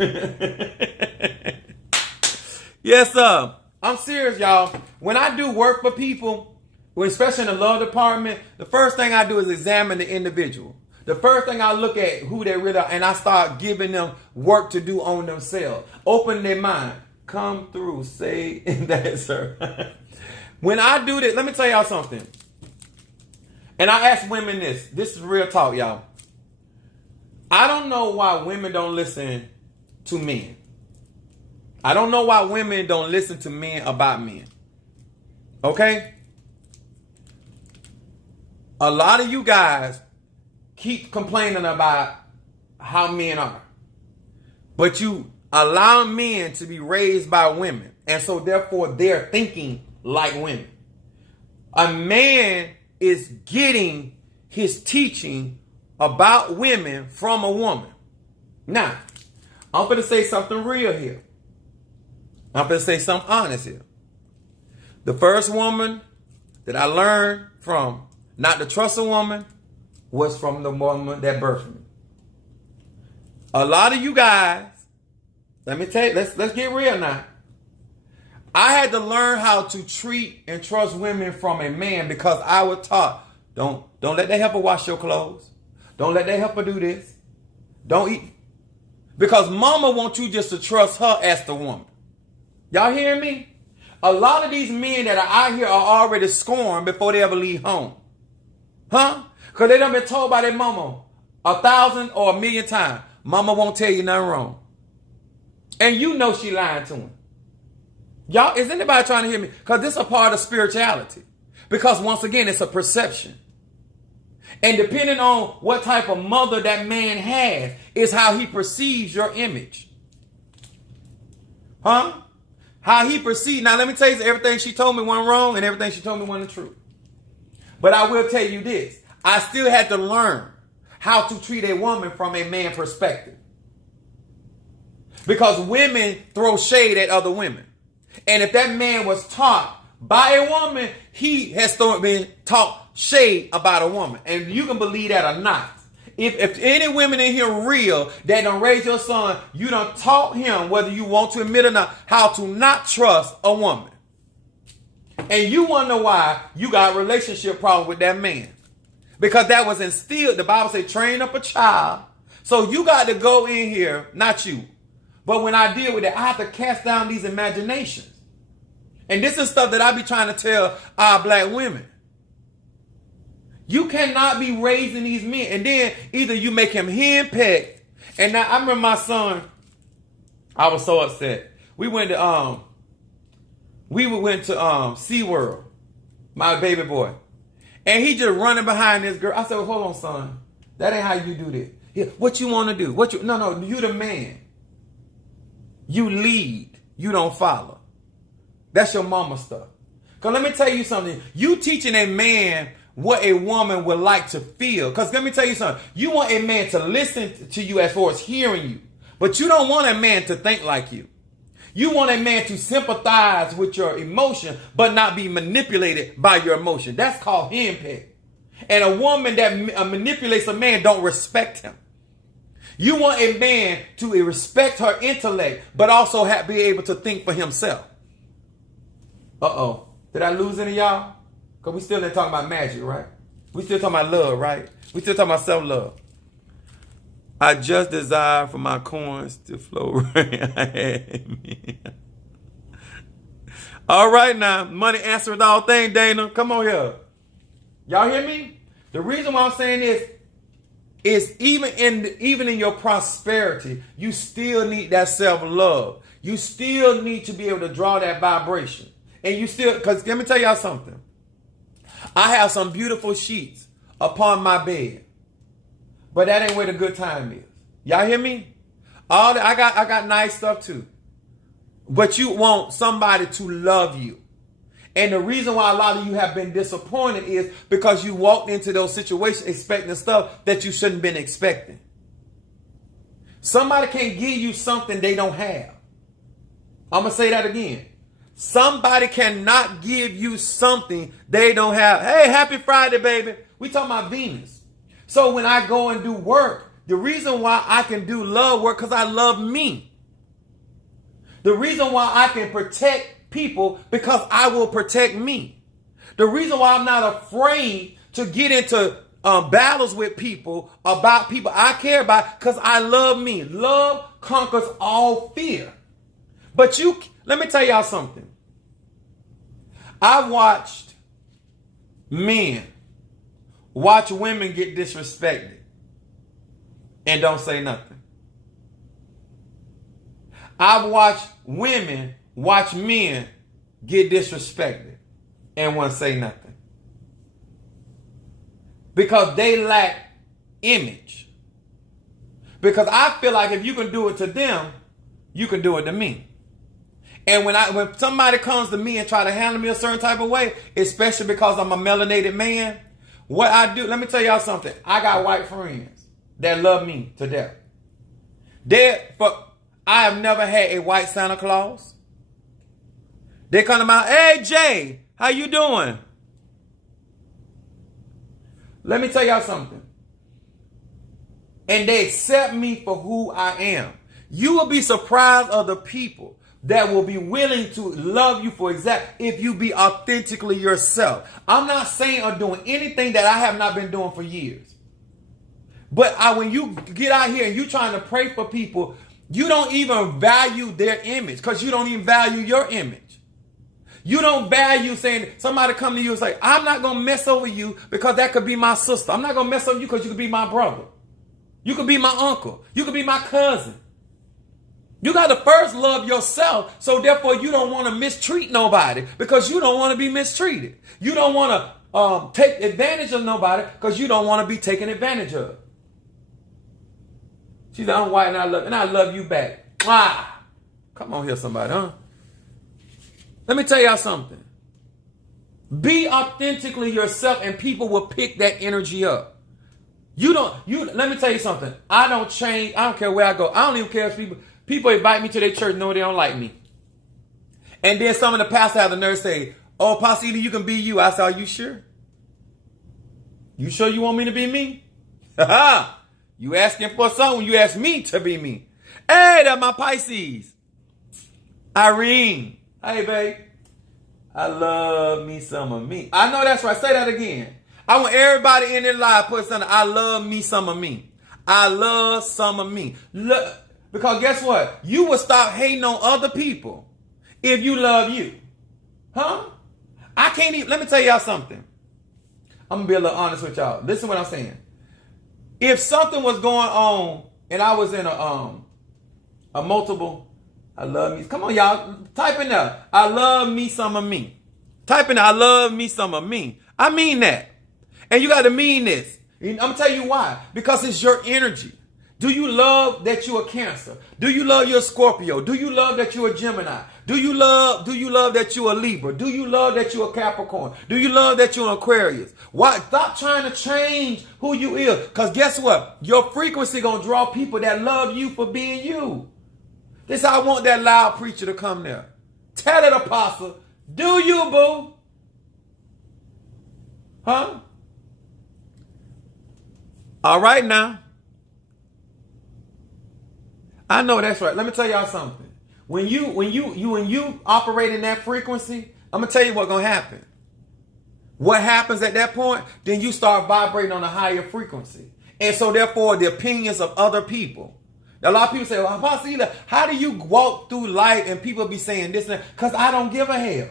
Yes, sir. I'm serious, y'all. When I do work for people, especially in the love department, the first thing I do is examine the individual. The first thing I look at who they really are, and I start giving them work to do on themselves. Open their mind. Come through. Say that, sir. When I do this, let me tell y'all something. And I ask women this. This is real talk, y'all. I don't know why women don't listen to men. I don't know why women don't listen to men about men. Okay? A lot of you guys keep complaining about how men are. But you allow men to be raised by women. And so therefore they're thinking like women. A man is getting his teaching about women from a woman. Now, I'm going to say something real here. I'm going to say something honest here. The first woman that I learned from not to trust a woman was from the woman that birthed me. A lot of you guys, let me tell you, let's get real now. I had to learn how to treat and trust women from a man, because I was taught, don't let that helper wash your clothes. Don't let that helper do this. Don't eat. Because mama wants you just to trust her as the woman. Y'all hearing me? A lot of these men that are out here are already scorned before they ever leave home. Huh? Because they done been told by their mama 1,000 or 1,000,000 times, mama won't tell you nothing wrong. And you know she lying to him. Y'all, is anybody trying to hear me? Because this is a part of spirituality. Because once again, it's a perception. And depending on what type of mother that man has, is how he perceives your image. Huh? How he perceives. Now, let me tell you, everything she told me wasn't wrong and everything she told me wasn't true. But I will tell you this. I still had to learn how to treat a woman from a man perspective. Because women throw shade at other women. And if that man was taught by a woman, he has been taught shade about a woman. And you can believe that or not. if any women in here real that don't raise your son, you done taught him, whether you want to admit or not, how to not trust a woman. And you wonder why you got a relationship problem with that man. Because that was instilled. The Bible says train up a child. So you got to go in here, not you. But when I deal with it, I have to cast down these imaginations. And this is stuff that I be trying to tell our black women. You cannot be raising these men. And then either you make him henpecked. And now I remember my son, I was so upset. We went to SeaWorld, my baby boy. And he just running behind this girl. I said, well, hold on, son. That ain't how you do this. Yeah, what you want to do? No, you the man. You lead. You don't follow. That's your mama stuff. Because let me tell you something. You teaching a man what a woman would like to feel. Because let me tell you something. You want a man to listen to you as far as hearing you. But you don't want a man to think like you. You want a man to sympathize with your emotion, but not be manipulated by your emotion. That's called henpecked. And a woman that manipulates a man don't respect him. You want a man to respect her intellect, but also be able to think for himself. Uh-oh. Did I lose any of y'all? Because we still ain't talking about magic, right? We still talking about love, right? We still talking about self-love. I just desire for my coins to flow right. All right now. Money answers all things, Dana. Come on here. Y'all hear me? The reason why I'm saying this is even in your prosperity, you still need that self-love. You still need to be able to draw that vibration. And you still, because let me tell y'all something. I have some beautiful sheets upon my bed. But that ain't where the good time is. Y'all hear me? I got nice stuff too. But you want somebody to love you. And the reason why a lot of you have been disappointed is because you walked into those situations expecting stuff that you shouldn't have been expecting. Somebody can't give you something they don't have. I'm going to say that again. Somebody cannot give you something they don't have. Hey, happy Friday, baby. We talking about Venus. So when I go and do work, the reason why I can do love work because I love me. The reason why I can protect people because I will protect me. The reason why I'm not afraid to get into battles with people about people I care about because I love me. Love conquers all fear. But let me tell y'all something. I watched men watch women get disrespected and don't say nothing. I've watched women watch men get disrespected and won't say nothing. Because they lack image. Because I feel like if you can do it to them, you can do it to me. And when somebody comes to me and try to handle me a certain type of way, especially because I'm a melanated man, what I do, let me tell y'all something. I got white friends that love me to death. I have never had a white Santa Claus. They come to my, hey Jay, how you doing? Let me tell y'all something. And they accept me for who I am. You will be surprised of the people that will be willing to love you for if you be authentically yourself. I'm not saying or doing anything that I have not been doing for years. But when you get out here and you trying to pray for people, you don't even value their image because you don't even value your image. You don't value saying somebody come to you and say, I'm not going to mess over you because that could be my sister. I'm not going to mess over you because you could be my brother. You could be my uncle. You could be my cousin. You got to first love yourself, so therefore you don't want to mistreat nobody because you don't want to be mistreated. You don't want to take advantage of nobody because you don't want to be taken advantage of. She said, I'm white and I love you back. Ah, come on here, somebody, huh? Let me tell y'all something. Be authentically yourself and people will pick that energy up. Let me tell you something. I don't change. I don't care where I go. I don't even care if people invite me to their church, know they don't like me. And then some of the pastors have the nerve say, oh, Pastor Ely, you can be you. I said, are you sure? You sure you want me to be me? You asking for something, you ask me to be me. Hey, that's my Pisces. Irene. Hey, babe. I love me some of me. I know that's right. Say that again. I want everybody in their life put something. I love me some of me. I love some of me. Look, because guess what? You will stop hating on other people if you love you. Huh? I can't even. Let me tell y'all something. I'm going to be a little honest with y'all. Listen to what I'm saying. If something was going on and I was in a multiple, I love me. Come on, y'all. Type in there. I love me some of me. Type in there. I love me some of me. I mean that. And you got to mean this. I'm going to tell you why. Because it's your energy. Do you love that you're a Cancer? Do you love you're a Scorpio? Do you love that you're a Gemini? Do you love that you're a Libra? Do you love that you're a Capricorn? Do you love that you're an Aquarius? Why? Stop trying to change who you is. Because guess what? Your frequency going to draw people that love you for being you. This I want that loud preacher to come there. Tell it, Apostle. Do you, boo? Huh? All right now. I know that's right. Let me tell y'all something. When you operate in that frequency, I'm gonna tell you what's gonna happen. What happens at that point? Then you start vibrating on a higher frequency, and so therefore the opinions of other people. Now, a lot of people say, "Well, Apostle, how do you walk through life and people be saying this and that?" Because I don't give a hell.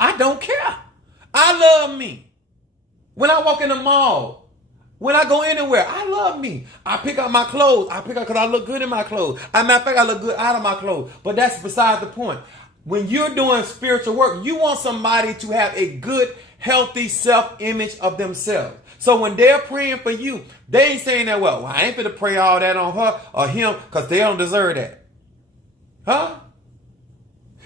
I don't care. I love me. When I walk in the mall. When I go anywhere, I love me. I pick up my clothes. I pick up because I look good in my clothes. As a matter of fact, I look good out of my clothes. But that's beside the point. When you're doing spiritual work, you want somebody to have a good, healthy self-image of themselves. So when they're praying for you, they ain't saying that, well, I ain't finna pray all that on her or him because they don't deserve that. Huh?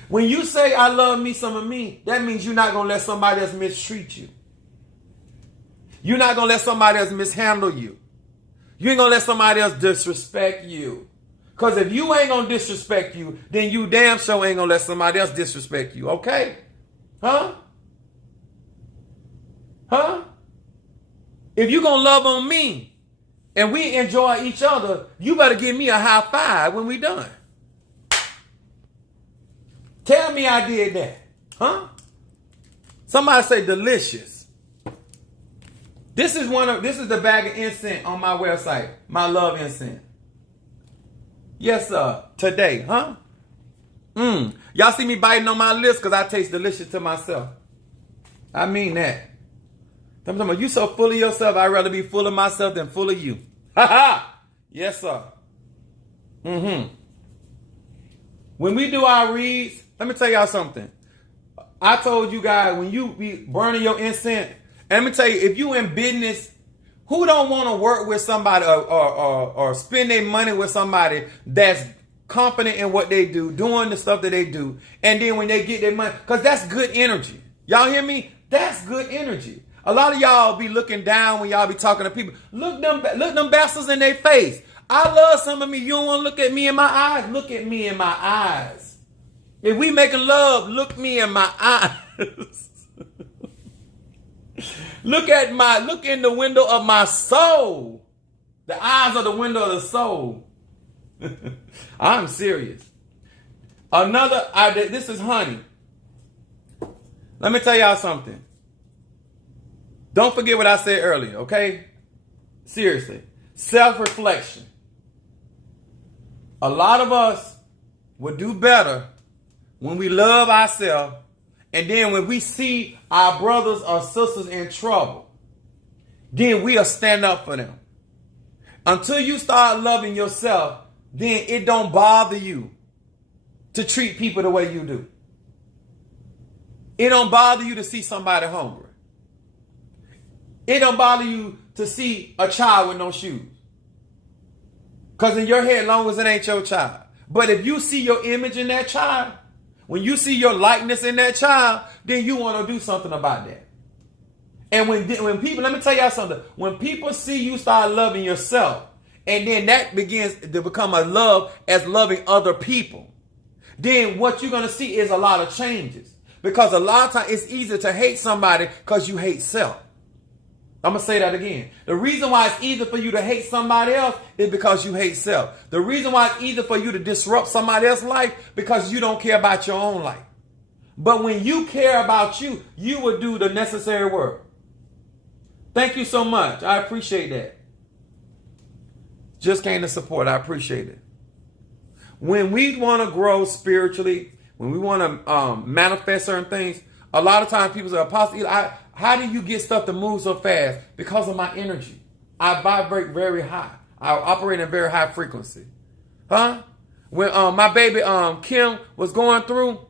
When you say, I love me some of me, that means you're not going to let somebody else mistreat you. You're not going to let somebody else mishandle you. You ain't going to let somebody else disrespect you. Because if you ain't going to disrespect you, then you damn sure ain't going to let somebody else disrespect you. Okay? Huh? Huh? If you're going to love on me and we enjoy each other, you better give me a high five when we done. Tell me I did that. Huh? Somebody say delicious. This is the bag of incense on my website. My love incense. Yes, sir. Today, huh? Y'all see me biting on my lips because I taste delicious to myself. I mean that. I'm talking about you so full of yourself, I'd rather be full of myself than full of you. Ha ha! Yes, sir. When we do our reads, let me tell y'all something. I told you guys, when you be burning your incense, and let me tell you, if you in business, who don't want to work with somebody or spend their money with somebody that's confident in what they do, doing the stuff that they do, and then when they get their money, because that's good energy. Y'all hear me? That's good energy. A lot of y'all be looking down when y'all be talking to people. Look them bastards in their face. I love some of me. You don't want to look at me in my eyes? Look at me in my eyes. If we making love, look me in my eyes. Look in the window of my soul. The eyes are the window of the soul. I'm serious. This is honey. Let me tell y'all something. Don't forget what I said earlier, okay? Seriously. Self-reflection. A lot of us would do better when we love ourselves. And then when we see our brothers or sisters in trouble, then we'll stand up for them. Until you start loving yourself, then it don't bother you to treat people the way you do. It don't bother you to see somebody hungry. It don't bother you to see a child with no shoes. Because in your head, as long as it ain't your child. But if you see your image in that child, when you see your likeness in that child, then you want to do something about that. And when people, let me tell y'all something. When people see you start loving yourself, and then that begins to become a love as loving other people, then what you're going to see is a lot of changes. Because a lot of times it's easier to hate somebody because you hate self. I'm going to say that again. The reason why it's easy for you to hate somebody else is because you hate self. The reason why it's easy for you to disrupt somebody else's life because you don't care about your own life. But when you care about you, you will do the necessary work. Thank you so much. I appreciate that. Just came to support. I appreciate it. When we want to grow spiritually, when we want to manifest certain things, a lot of times people say, Apostle, how do you get stuff to move so fast? Because of my energy. I vibrate very high. I operate in very high frequency. Huh? When my baby Kim was going through,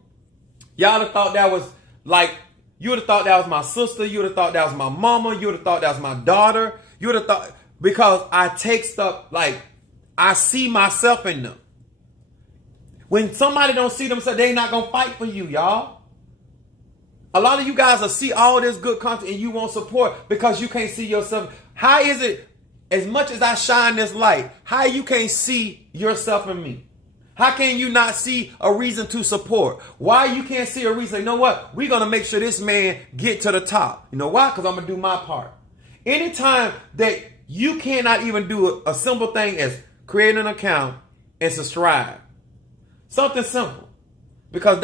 y'all would have thought that was like, you would have thought that was my sister. You would have thought that was my mama. You would have thought that was my daughter. You would have thought, because I take stuff like, I see myself in them. When somebody don't see themselves, they not going to fight for you, y'all. A lot of you guys will see all this good content and you won't support because you can't see yourself. How is it, as much as I shine this light, how you can't see yourself in me? How can you not see a reason to support? Why you can't see a reason? You know what? We're going to make sure this man get to the top. You know why? Because I'm going to do my part. Anytime that you cannot even do a simple thing as create an account and subscribe. Something simple. Because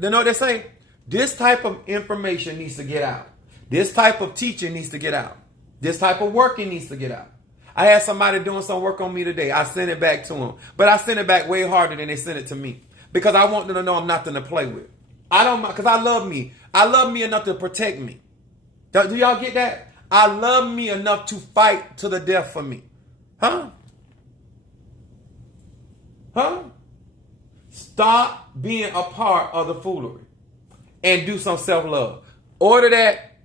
you know what they say? This type of information needs to get out. This type of teaching needs to get out. This type of working needs to get out. I had somebody doing some work on me today. I sent it back to them. But I sent it back way harder than they sent it to me. Because I want them to know I'm nothing to play with. I don't mind, because I love me. I love me enough to protect me. Do y'all get that? I love me enough to fight to the death for me. Huh? Huh? Stop being a part of the foolery. And do some self-love. Order that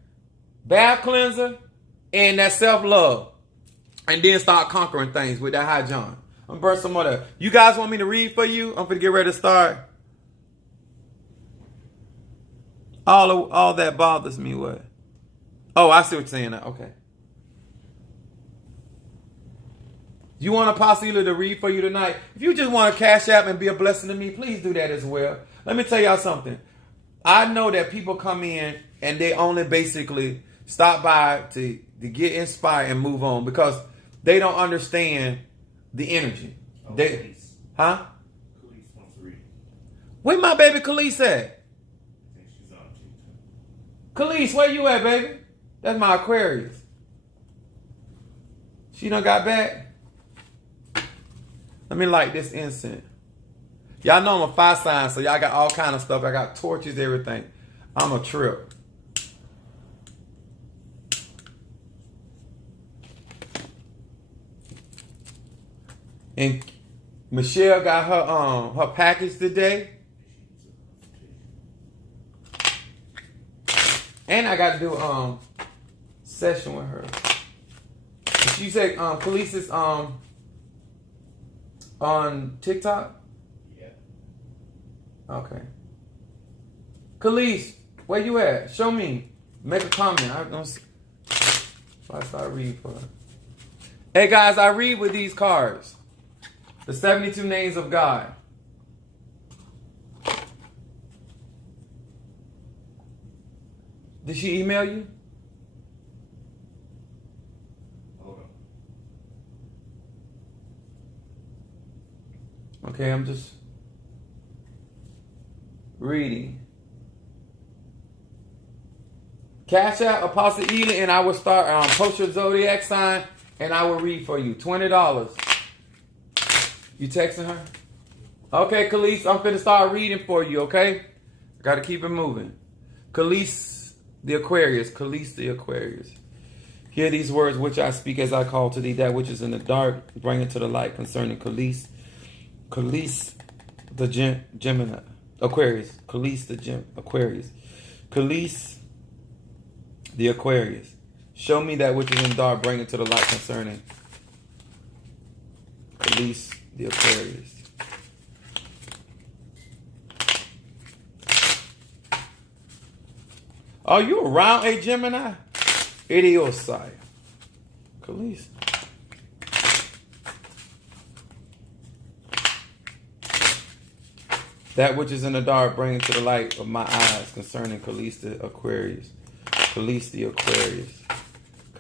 bath cleanser and that self-love. And then start conquering things with that high John. I'm going to burn some more there. You guys want me to read for you? I'm going to get ready to start. All that bothers me. What? Oh, I see what you're saying now. Okay. You want Apostle Ely to read for you tonight? If you just want to cash app and be a blessing to me, please do that as well. Let me tell y'all something. I know that people come in and they only basically stop by to get inspired and move on because they don't understand the energy. Oh, Khalees. Huh? Khalees wants to read. Where my baby Khalees at? I think she's on TikTok. Khalees, where you at, baby? That's my Aquarius. She done got back. Let me light this incense. Y'all know I'm a fire sign, so y'all got all kind of stuff. I got torches, everything. I'm a trip. And Michelle got her package today. And I got to do session with her. She said Khalees is on TikTok. Okay. Khalees, where you at? Show me. Make a comment. I don't see. So I start reading for her. Hey guys, I read with these cards. The 72 names of God. Did she email you? Hold on. Okay, I'm just reading. Cash out Apostle Ely and I will start post your zodiac sign and I will read for you. $20. You texting her? Okay, Khalees, I'm finna start reading for you, okay? I gotta keep it moving. Khalees the Aquarius. Khalees the Aquarius. Hear these words which I speak as I call to thee that which is in the dark, bring it to the light concerning Khalees. Khalees the Gemini. Aquarius. Khalees the Aquarius. Khalees the Aquarius. Show me that which is in dark, bring it to the light concerning Khalees the Aquarius. Are you around a Gemini? Idiosai. Khalees. That which is in the dark, bring it to the light of my eyes concerning Khalees the Aquarius. Khalees the Aquarius.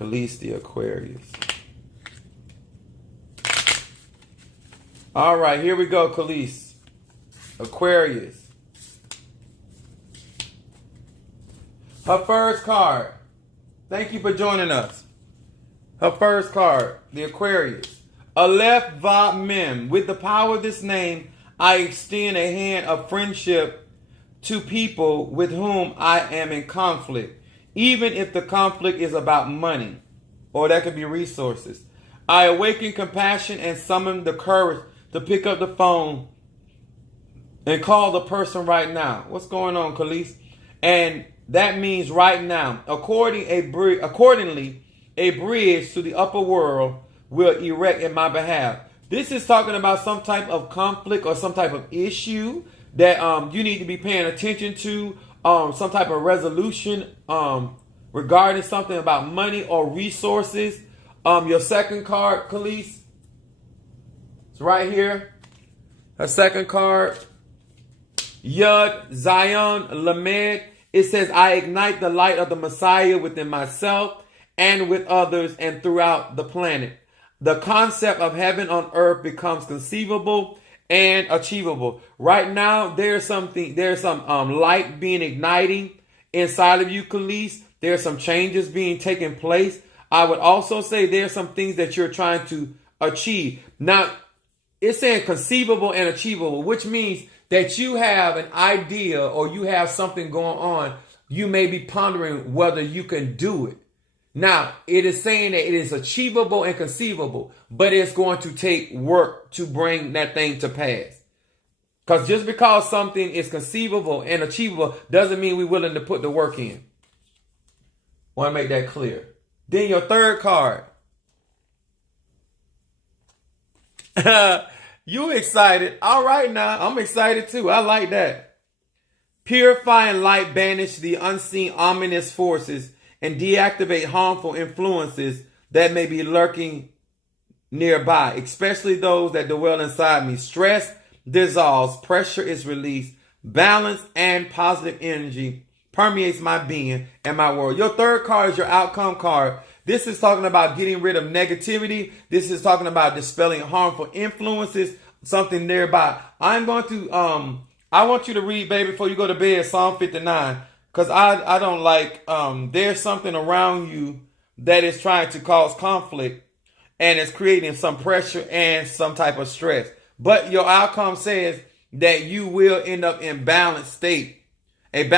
Khalees the Aquarius. All right, here we go, Khalees. Aquarius. Her first card. Thank you for joining us. Her first card, the Aquarius. Aleph Va Mem. With the power of this name, I extend a hand of friendship to people with whom I am in conflict, even if the conflict is about money, or that could be resources. I awaken compassion and summon the courage to pick up the phone and call the person right now. What's going on, Khalees? And that means right now. Accordingly, a bridge to the upper world will erect in my behalf. This is talking about some type of conflict or some type of issue that you need to be paying attention to. Some type of resolution regarding something about money or resources. Your second card, Khalees, it's right here. Her second card, Yud Zion Lamed. It says, I ignite the light of the Messiah within myself and with others and throughout the planet. The concept of heaven on earth becomes conceivable and achievable. Right now, there's some light being igniting inside of you, Khalees. There's some changes being taking place. I would also say there's some things that you're trying to achieve. Now, it's saying conceivable and achievable, which means that you have an idea or you have something going on. You may be pondering whether you can do it. Now, it is saying that it is achievable and conceivable, but it's going to take work to bring that thing to pass. Because just because something is conceivable and achievable doesn't mean we're willing to put the work in. Want to make that clear. Then your third card. You excited? All right now. I'm excited too. I like that. Purifying light banish the unseen ominous forces and deactivate harmful influences that may be lurking nearby, especially those that dwell inside me. Stress dissolves, pressure is released, balance and positive energy permeates my being and my world. Your third card is your outcome card. This is talking about getting rid of negativity. This is talking about dispelling harmful influences, something nearby. I want you to read, baby, before you go to bed, Psalm 59. Because I don't like, there's something around you that is trying to cause conflict and it's creating some pressure and some type of stress. But your outcome says that you will end up in a balanced state and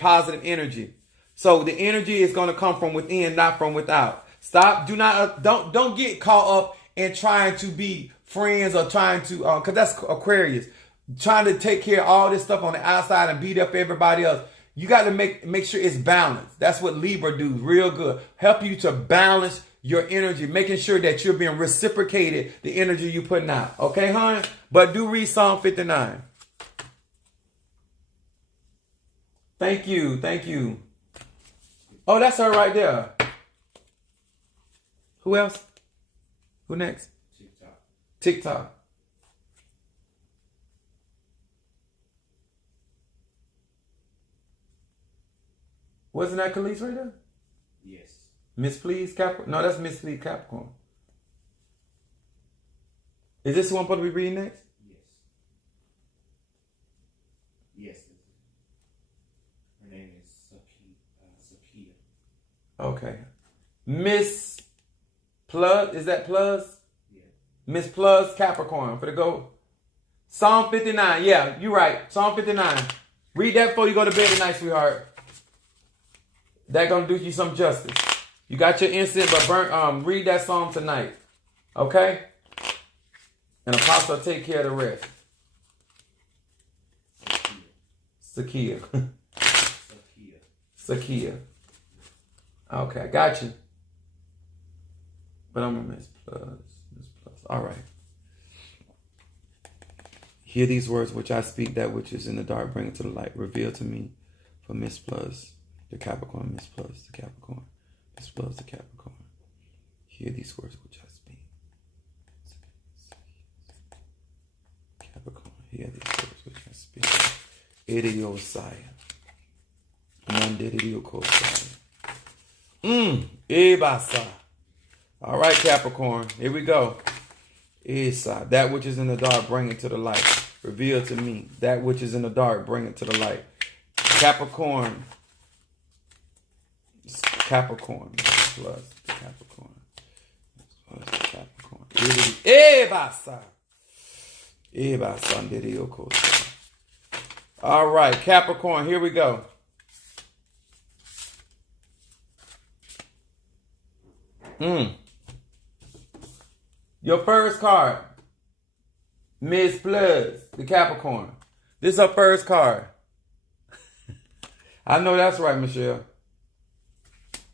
positive energy. So the energy is going to come from within, not from without. Don't get caught up in trying to be friends or trying to, because that's Aquarius, trying to take care of all this stuff on the outside and beat up everybody else. You got to make sure it's balanced. That's what Libra do real good. Help you to balance your energy, making sure that you're being reciprocated the energy you putting out. Okay, hon? But do read Psalm 59. Thank you. Thank you. Oh, that's her right there. Who else? Who next? TikTok. Wasn't that Khalees right there? Yes. Miss Please Capricorn? No, that's Miss Please Capricorn. Is this the one supposed to be reading next? Yes. Yes. Her name is Sakia. Okay. Miss Plus, is that Plus? Yeah. Miss Plus Capricorn, for the go. Psalm 59. Yeah, you're right. Psalm 59. Read that before you go to bed tonight, sweetheart. That's going to do you some justice. You got your incense, but read that psalm tonight. Okay? And Apostle will take care of the rest. Sakia. Sakia. Okay, I got you. But I'm a Miss Plus. All right. Hear these words which I speak, that which is in the dark, bring it to the light. Reveal to me for Miss Plus, the Capricorn, Miss Plus, the Capricorn, Miss Plus, the Capricorn. Hear these words which I speak. Capricorn, hear these words which I speak. Idiosaya. Mandidioosaya. Ibasa. All right, Capricorn. Here we go. Isa. That which is in the dark, bring it to the light. Reveal to me. That which is in the dark, bring it to the light. Capricorn. Capricorn. Plus the Capricorn. Plus the Capricorn. Ibasa. Ibasa. All right, Capricorn. Here we go. Your first card, Miss Plus, the Capricorn. This is her first card. I know that's right, Michelle.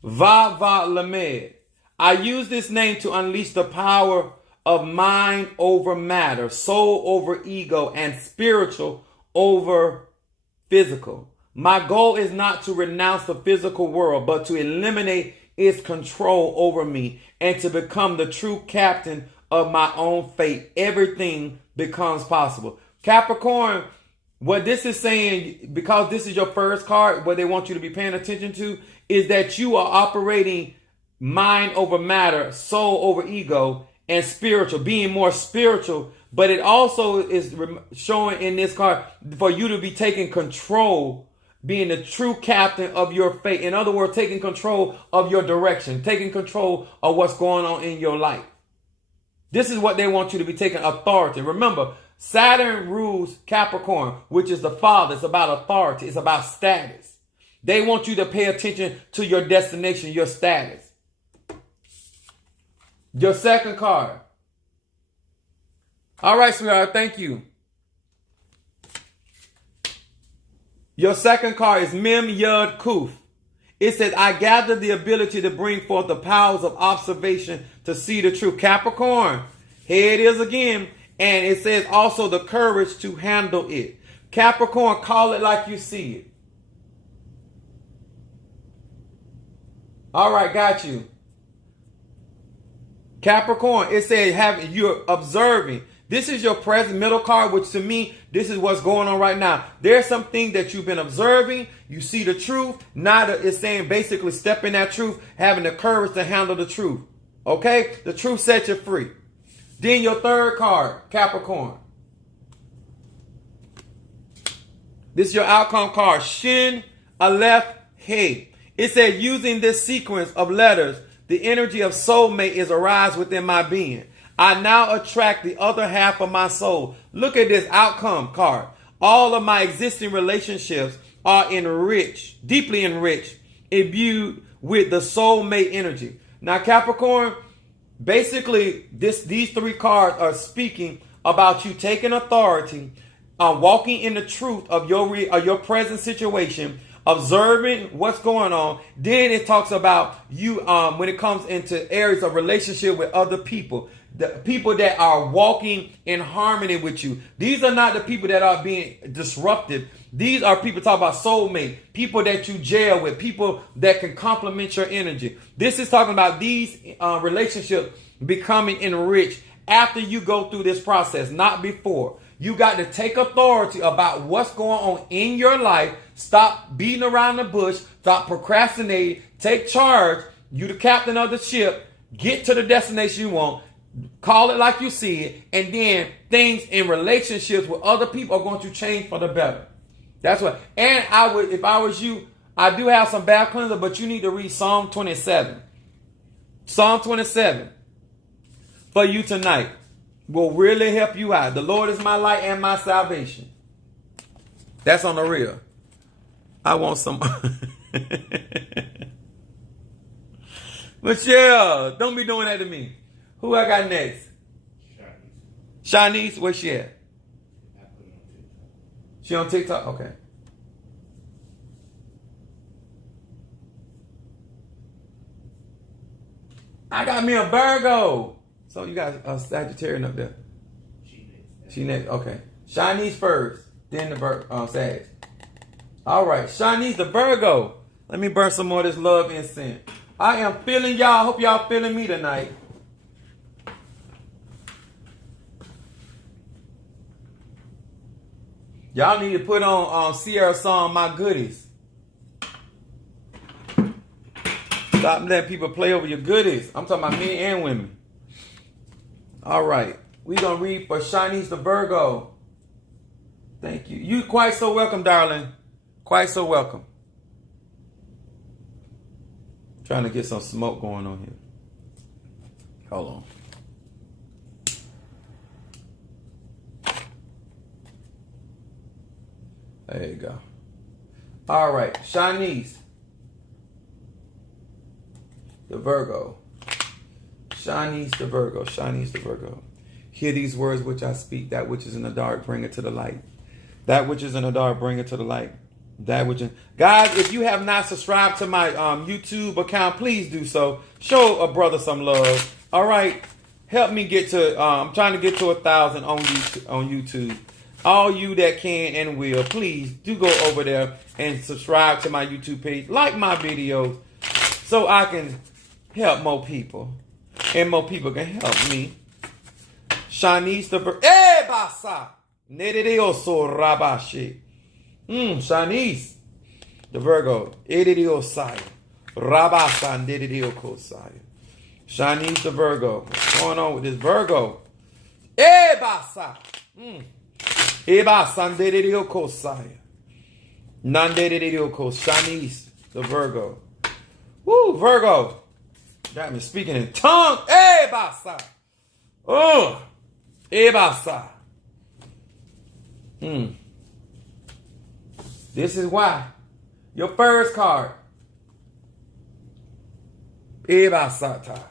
Va Lamed. I use this name to unleash the power of mind over matter, soul over ego, and spiritual over physical. My goal is not to renounce the physical world, but to eliminate its control over me and to become the true captain of my own fate. Everything becomes possible. Capricorn, what this is saying, because this is your first card, what they want you to be paying attention to is that you are operating mind over matter, soul over ego, and spiritual, being more spiritual. But it also is showing in this card for you to be taking control, being the true captain of your fate. In other words, taking control of your direction, taking control of what's going on in your life. This is what they want you to be taking authority. Remember, Saturn rules Capricorn, which is the father. It's about authority. It's about status. They want you to pay attention to your destination, your status. Your second card. All right, sweetheart. Thank you. Your second card is Mem Yud Kuf. It says, I gather the ability to bring forth the powers of observation to see the truth. Capricorn, here it is again. And it says also the courage to handle it. Capricorn, call it like you see it. All right, got you. Capricorn, it says you're observing. This is your present middle card, which to me, this is what's going on right now. There's something that you've been observing. You see the truth. Now it's saying basically step in that truth, having the courage to handle the truth. Okay? The truth sets you free. Then your third card, Capricorn. This is your outcome card, Shin Aleph He. It said, using this sequence of letters, the energy of soulmate is arise within my being. I now attract the other half of my soul. Look at this outcome card. All of my existing relationships are enriched, deeply enriched, imbued with the soulmate energy. Now, Capricorn, basically, these three cards are speaking about you taking authority, walking in the truth of your present situation, observing what's going on. Then it talks about you when it comes into areas of relationship with other people. The people that are walking in harmony with you. These are not the people that are being disruptive. These are people, talk about soulmate, people that you jail with, people that can complement your energy. This is talking about these relationships becoming enriched after you go through this process, not before. You got to take authority about what's going on in your life. Stop beating around the bush. Stop procrastinating. Take charge. You the captain of the ship. Get to the destination you want. Call it like you see it. And then things in relationships with other people are going to change for the better. That's what. And I would, if I was you, I do have some bad cleanser, but you need to read Psalm 27. Psalm 27 for you tonight will really help you out. The Lord is my light and my salvation. That's on the real. I want some. Michelle, don't be doing that to me. Who I got next? Shanice, where's she at? She on TikTok? Okay. I got me a Virgo. So you got a Sagittarian up there. She next. Okay. Shanice first, then the Sag. All right. Shanice the Virgo. Let me burn some more of this love incense. I am feeling y'all. Hope y'all feeling me tonight. Y'all need to put on Sierra song, My Goodies. Stop letting people play over your goodies. I'm talking about men and women. All right. We're going to read for Shanice the Virgo. Thank you. You quite so welcome, darling. Quite so welcome. Trying to get some smoke going on here. Hold on. There you go. All right. Shanice the Virgo. Shanice the Virgo. Shanice the Virgo. Hear these words which I speak. That which is in the dark, bring it to the light. That which is in the dark, bring it to the light. That which is... Guys, if you have not subscribed to my YouTube account, please do so. Show a brother some love. All right. Help me get to... I'm trying to get to 1,000 on YouTube. All you that can and will, please do go over there and subscribe to my YouTube page. Like my videos so I can help more people. And more people can help me. Shanice the Virgo. Eh, basa. Nedidioso rabashi. Shanice the Virgo. Edidiosai. Rabasa nedidiokosai. Shanice the Virgo. What's going on with this Virgo? Eh, basa. Eba nedidiokosai. Nandedidioko. Shanice the Virgo. Woo, Virgo. Got me speaking in tongue. Eh, basa. Oh. Ebasa. This is why. Your first card. Ebasata.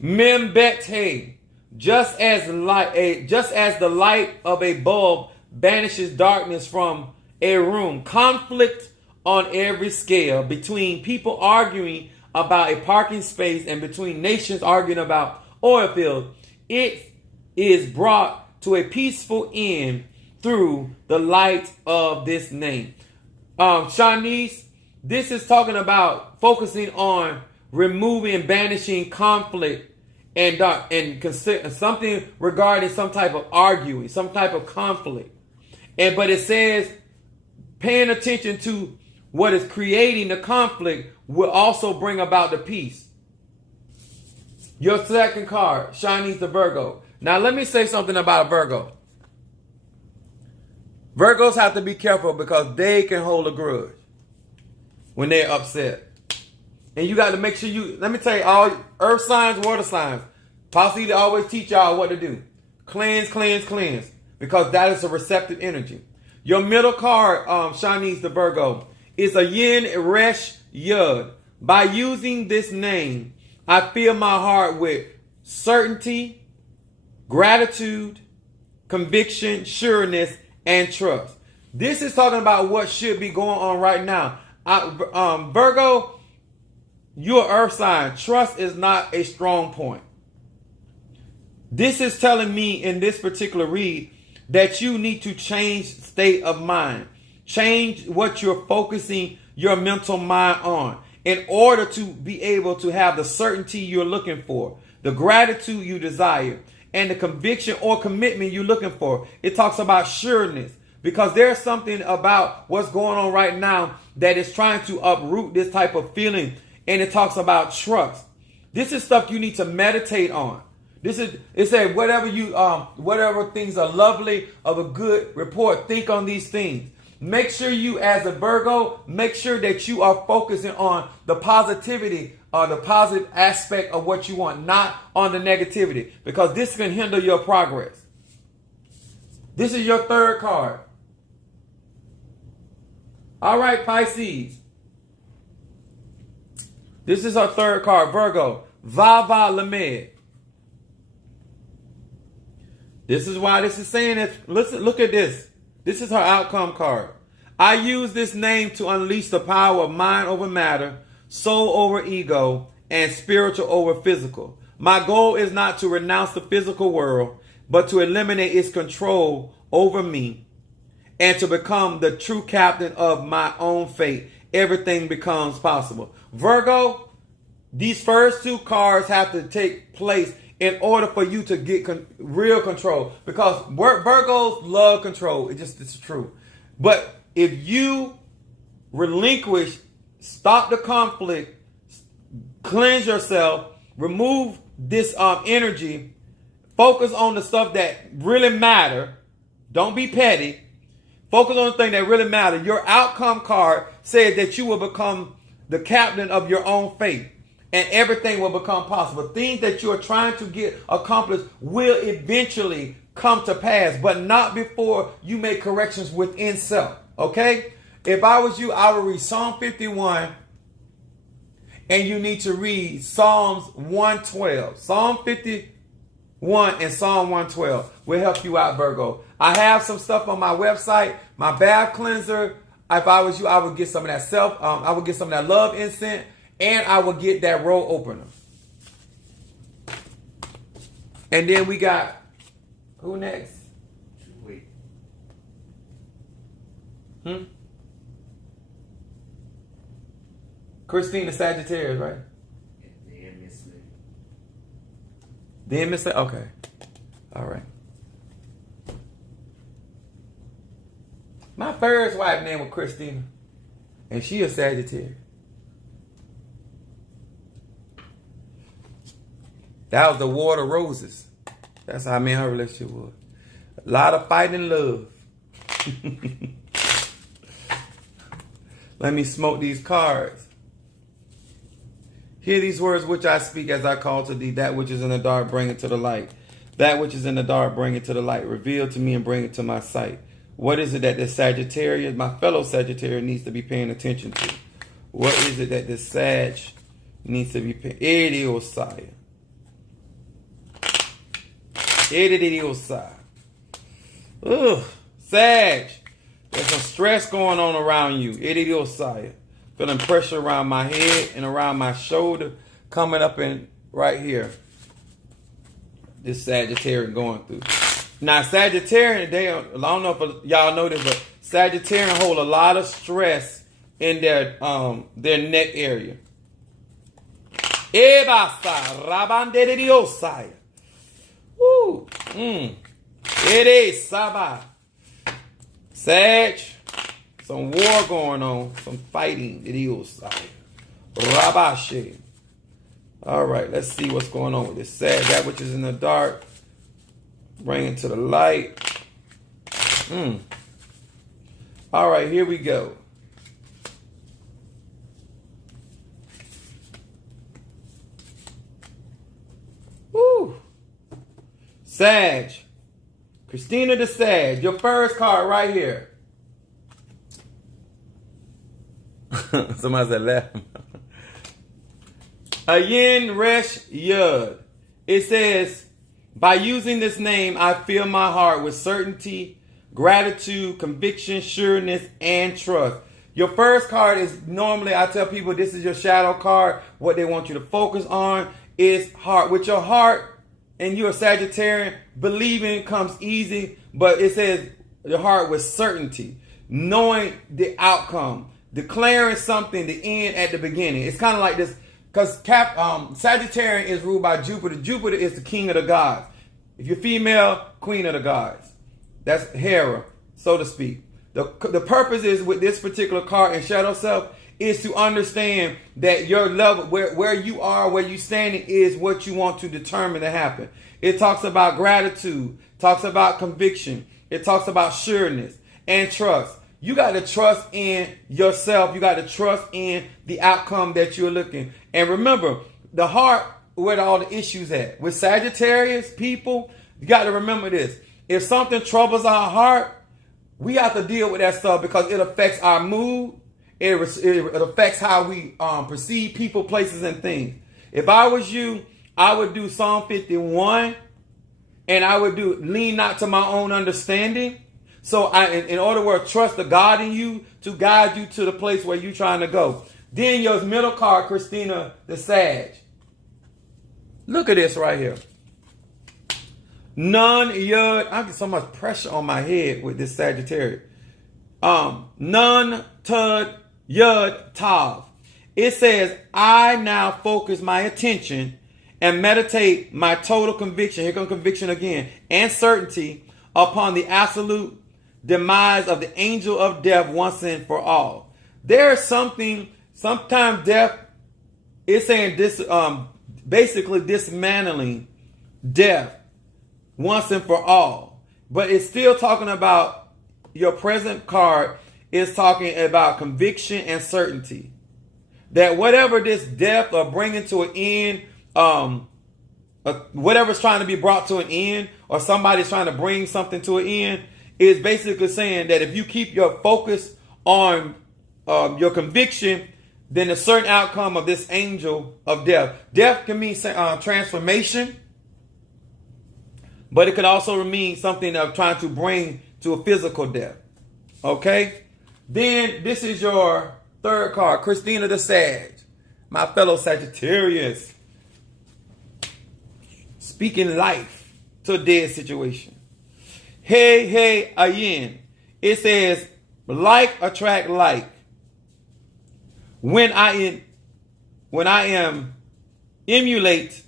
Membete. Just as the light of a bulb banishes darkness from a room. Conflict on every scale between people arguing about a parking space and between nations arguing about oil fields. It is brought to a peaceful end through the light of this name. Shanice, this is talking about focusing on removing and banishing conflict and something regarding some type of arguing, some type of conflict. But it says paying attention to what is creating the conflict will also bring about the peace. Your second card, Shanice the Virgo. Now, let me say something about Virgo. Virgos have to be careful because they can hold a grudge when they're upset. And you got to make sure let me tell you, all earth signs, water signs, possibly always teach y'all what to do. Cleanse, cleanse, cleanse. Because that is a receptive energy. Your middle card, Shanice the Virgo, is a yin resh yud. By using this name, I fill my heart with certainty, gratitude, conviction, sureness, and trust. This is talking about what should be going on right now. Virgo, you're earth sign. Trust is not a strong point. This is telling me in this particular read that you need to change state of mind. Change what you're focusing your mental mind on in order to be able to have the certainty you're looking for, the gratitude you desire, and the conviction or commitment you're looking for. It talks about sureness because there's something about what's going on right now that is trying to uproot this type of feeling. And it talks about trust. This is stuff you need to meditate on. It said whatever things are lovely of a good report, think on these things. Make sure you, as a Virgo, make sure that you are focusing on the positivity or the positive aspect of what you want, not on the negativity, because this can hinder your progress. This is your third card. All right, Pisces. This is our third card, Virgo. Vava Lamed. This is why this is saying it. Listen, look at this. This is her outcome card. I use this name to unleash the power of mind over matter, soul over ego, and spiritual over physical. My goal is not to renounce the physical world, but to eliminate its control over me and to become the true captain of my own fate. Everything becomes possible. Virgo, these first two cards have to take place in order for you to get real control, because Virgos love control. It's true. But if you relinquish, stop the conflict, cleanse yourself, remove this energy, focus on the stuff that really matter. Don't be petty. Focus on the thing that really matter. Your outcome card says that you will become the captain of your own fate, and everything will become possible. Things that you are trying to get accomplished will eventually come to pass, but not before you make corrections within self. Okay? If I was you, I would read Psalm 51, and you need to read Psalms 112. Psalm 51 and Psalm 112 will help you out, Virgo. I have some stuff on my website, my bath cleanser. If I was you, I would get some of that I would get some of that love incense, and I would get that roll opener. And then we got, who next? Wait. Christina Sagittarius, right? Then Miss Lady. Then Miss Lady. Okay. All right. My first wife name was Christina, and she a Sagittarius. That was the War of Roses. That's how me and her relationship was. A lot of fighting and love. Let me smoke these cards. Hear these words which I speak as I call to thee. That which is in the dark, bring it to the light. That which is in the dark, bring it to the light. Reveal to me and bring it to my sight. What is it that this Sagittarius, my fellow Sagittarius, needs to be paying attention to? What is it that this Sag needs to be paying? Idiosai. Ugh. Sag. There's some stress going on around you. Idiosai. Feeling pressure around my head and around my shoulder, coming up in right here. This Sagittarius going through. Now, Sagittarian, I don't know if y'all know this, but Sagittarian hold a lot of stress in their neck area. Woo. It is Saba. Sag. Some war going on. Some fighting. It is Rabashe. All right, let's see what's going on with this Sag. That which is in the dark, bring it to the light. All right, here we go. Woo. Sag. Christina the Sag. Your first card right here. Somebody said laugh. Ayin Resh Yud. It says, by using this name, I fill my heart with certainty, gratitude, conviction, sureness, and trust. Your first card is normally, I tell people, this is your shadow card. What they want you to focus on is heart. With your heart, and you're a Sagittarian, believing comes easy, but it says your heart with certainty, knowing the outcome, declaring something, the end at the beginning. It's kind of like this, because Sagittarian is ruled by Jupiter. Jupiter is the king of the gods. If you're female, queen of the gods. That's Hera, so to speak. The purpose is with this particular card in Shadow Self is to understand that your level, where you are, where you standing is what you want to determine to happen. It talks about gratitude, talks about conviction. It talks about sureness and trust. You got to trust in yourself. You got to trust in the outcome that you're looking. And remember, the heart, where all the issues at. With Sagittarius people, you got to remember this. If something troubles our heart, we have to deal with that stuff because it affects our mood. It affects how we perceive people, places, and things. If I was you, I would do Psalm 51, and I would do lean not to my own understanding. So in order to trust the God in you to guide you to the place where you're trying to go. Then your middle card, Christina the Sag. Look at this right here. Nun Yud. I get so much pressure on my head with this Sagittarius. Nun Tud Yud Tav. It says, I now focus my attention and meditate my total conviction. Here comes conviction again. And certainty upon the absolute demise of the angel of death once and for all. There is something, sometimes death it's saying this, basically dismantling death once and for all. But it's still talking about your present card is talking about conviction and certainty. That whatever this death or bringing to an end, whatever's trying to be brought to an end, or somebody's trying to bring something to an end, is basically saying that if you keep your focus on your conviction, then a certain outcome of this angel of death. Death can mean transformation, but it could also mean something of trying to bring to a physical death. Okay? Then this is your third card, Christina the Sag, my fellow Sagittarius. Speaking life to a dead situation. Hey, ayin. It says, like attract like. When I am emulate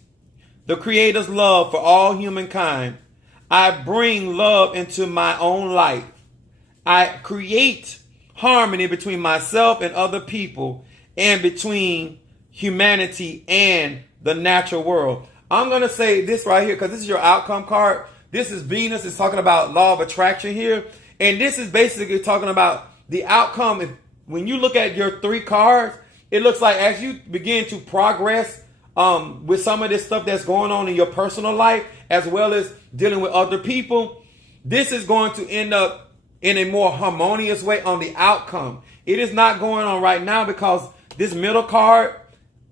the Creator's love for all humankind, I bring love into my own life. I create harmony between myself and other people, and between humanity and the natural world. I'm going to say this right here because this is your outcome card. This is Venus. It's talking about law of attraction here. And this is basically talking about the outcome. When you look at your three cards, it looks like as you begin to progress with some of this stuff that's going on in your personal life, as well as dealing with other people, this is going to end up in a more harmonious way on the outcome. It is not going on right now because this middle card,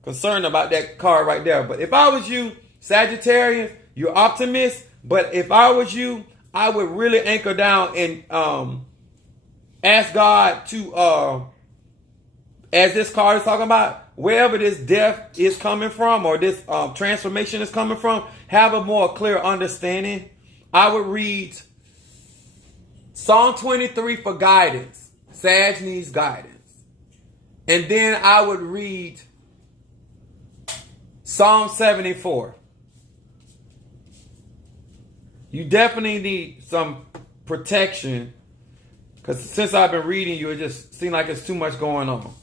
concerned about that card right there. But if I was you, Sagittarius, you're optimist. But if I was you, I would really anchor down and ask God to, as this card is talking about, wherever this death is coming from or this transformation is coming from, have a more clear understanding. I would read Psalm 23 for guidance. Sag needs guidance. And then I would read Psalm 74. You definitely need some protection, because since I've been reading you, it just seems like it's too much going on.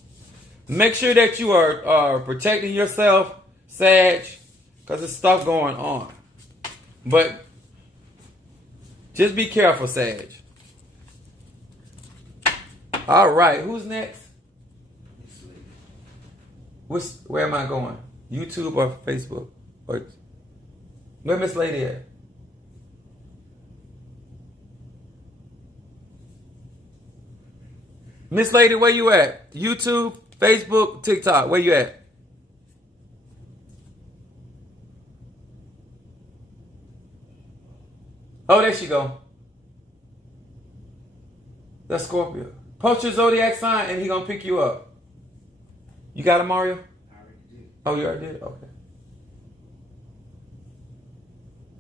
Make sure that you are protecting yourself, Sag, because there's stuff going on. But just be careful, Sag. All right, who's next? Where am I going? YouTube or Facebook? Or where Miss Lady at? Miss Lady, where you at? YouTube, Facebook, TikTok, where you at? Oh, there she go. That's Scorpio. Post your zodiac sign and he gonna pick you up. You got it, Mario? I already did. Oh, you already did? Okay.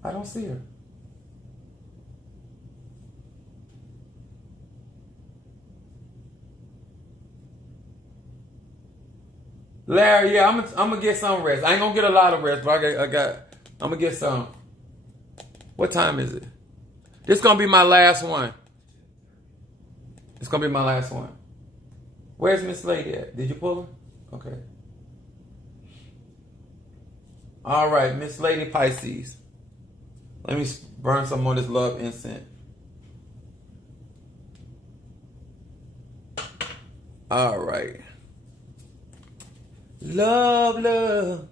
I don't see her. Larry, yeah, I'm gonna get some rest. I ain't gonna get a lot of rest, but I'm gonna get some. What time is it? This gonna be my last one. It's gonna be my last one. Where's Miss Lady at? Did you pull her? Okay. All right, Miss Lady Pisces. Let me burn some more of this love incense. All right. Love, love.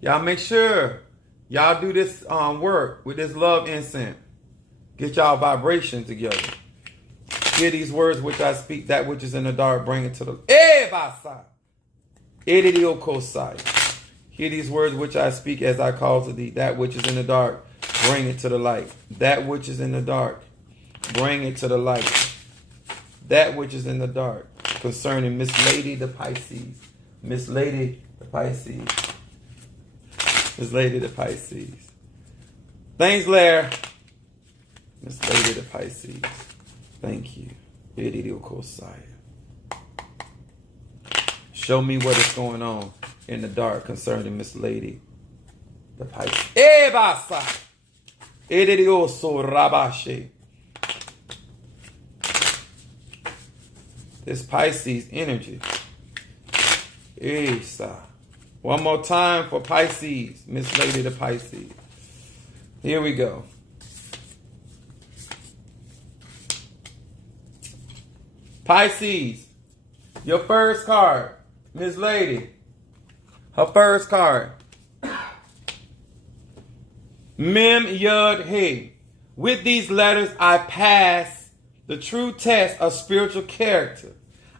Y'all make sure y'all do this work with this love incense. Get y'all vibration together. Hear these words which I speak, that which is in the dark, bring it to the Hear these words which I speak as I call to thee, that which is in the dark, bring it to the light. That which is in the dark, bring it to the light. That which is in the dark, concerning Miss Lady the Pisces. Miss Lady the Pisces. Miss Lady the Pisces. Thanks, Larry. Miss Lady the Pisces. Thank you. Show me what is going on in the dark concerning Miss Lady the Pisces. This Pisces energy. Isa. One more time for Pisces. Miss Lady the Pisces. Here we go. Pisces. Your first card. Miss Lady. Her first card. Mem Yud He. With these letters, I pass the true test of spiritual character.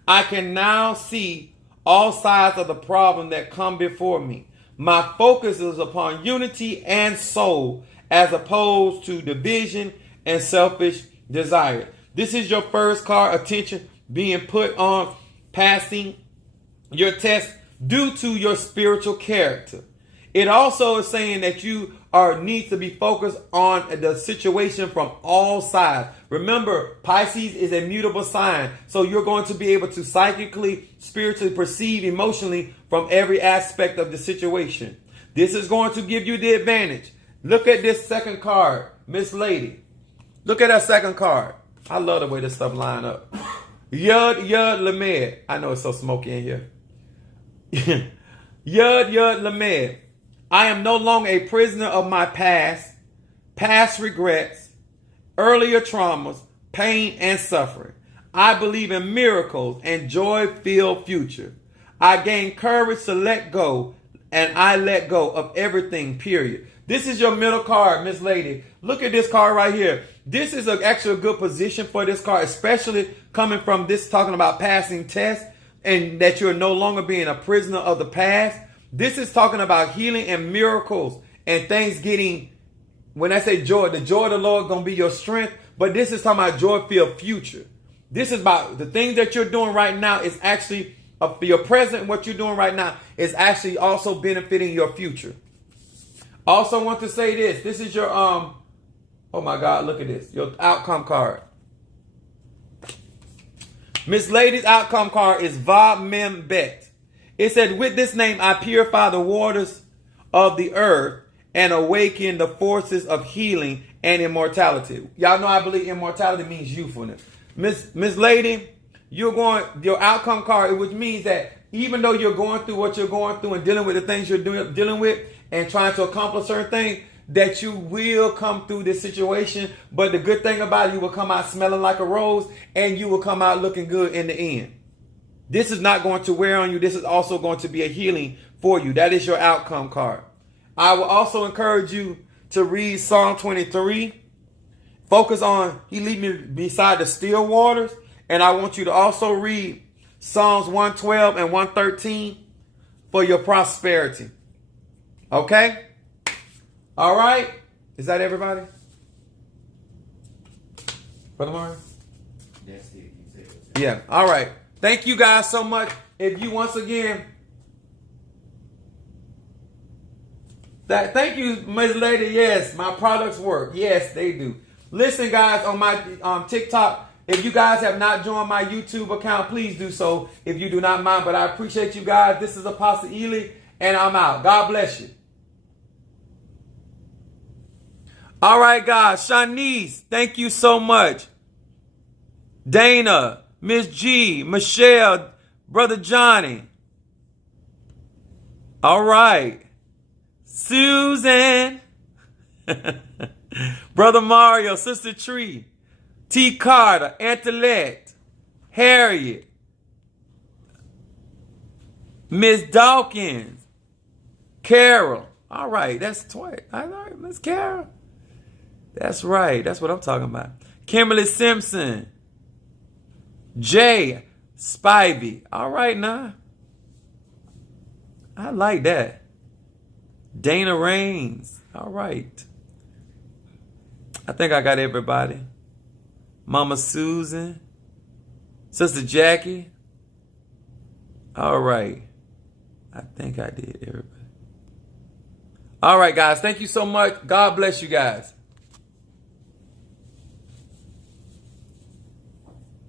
I can now see all sides of the problem that come before me. My focus is upon unity and soul as opposed to division and selfish desire. This is your first card. Attention being put on passing your test due to your spiritual character. It also is saying that you need to be focused on the situation from all sides. Remember, Pisces is a mutable sign, so you're going to be able to psychically, spiritually perceive emotionally from every aspect of the situation. This is going to give you the advantage. Look at this second card, Miss Lady. Look at that second card. I love the way this stuff line up. Yud Lamed. I know it's so smoky in here. Yud Lamed. I am no longer a prisoner of my past regrets, earlier traumas, pain, and suffering. I believe in miracles and joy-filled future. I gain courage to let go, and I let go of everything, period. This is your middle card, Miss Lady. Look at this card right here. This is actually a good position for this card, especially coming from this talking about passing tests and that you're no longer being a prisoner of the past. This is talking about healing and miracles and things getting, when I say joy, the joy of the Lord going to be your strength. But this is talking about joy-filled future. This is about the things that you're doing right now is actually, for your present, what you're doing right now is actually also benefiting your future. Also want to say this. This is your, oh my God, look at this. Your outcome card. Miss Lady's outcome card is Va Mem Bet. It said, with this name, I purify the waters of the earth and awaken the forces of healing and immortality. Y'all know I believe immortality means youthfulness. Miss Lady, your outcome card, which means that even though you're going through what you're going through and dealing with the things you're dealing with and trying to accomplish certain things, that you will come through this situation. But the good thing about it, you will come out smelling like a rose and you will come out looking good in the end. This is not going to wear on you. This is also going to be a healing for you. That is your outcome card. I will also encourage you to read Psalm 23. Focus on, He lead me beside the still waters. And I want you to also read Psalms 112 and 113 for your prosperity. Okay? All right? Is that everybody? Brother Mario? That's it. You said it. Yeah. All right. Thank you guys so much. If you once again, thank you, Ms. Lady. Yes, my products work. Yes, they do. Listen, guys, on my TikTok, if you guys have not joined my YouTube account, please do so if you do not mind. But I appreciate you guys. This is Apostle Ely, and I'm out. God bless you. All right, guys. Shanice, thank you so much. Dana, Miss G, Michelle, Brother Johnny. All right. Susan. Brother Mario, Sister Tree, T. Carter, Antoinette, Harriet, Miss Dawkins, Carol. All right, that's twice. All right, Miss Carol. That's right. That's what I'm talking about. Kimberly Simpson. Jay Spivey. All right, now. I like that. Dana Raines. All right. I think I got everybody. Mama Susan. Sister Jackie. All right. I think I did everybody. All right, guys. Thank you so much. God bless you guys.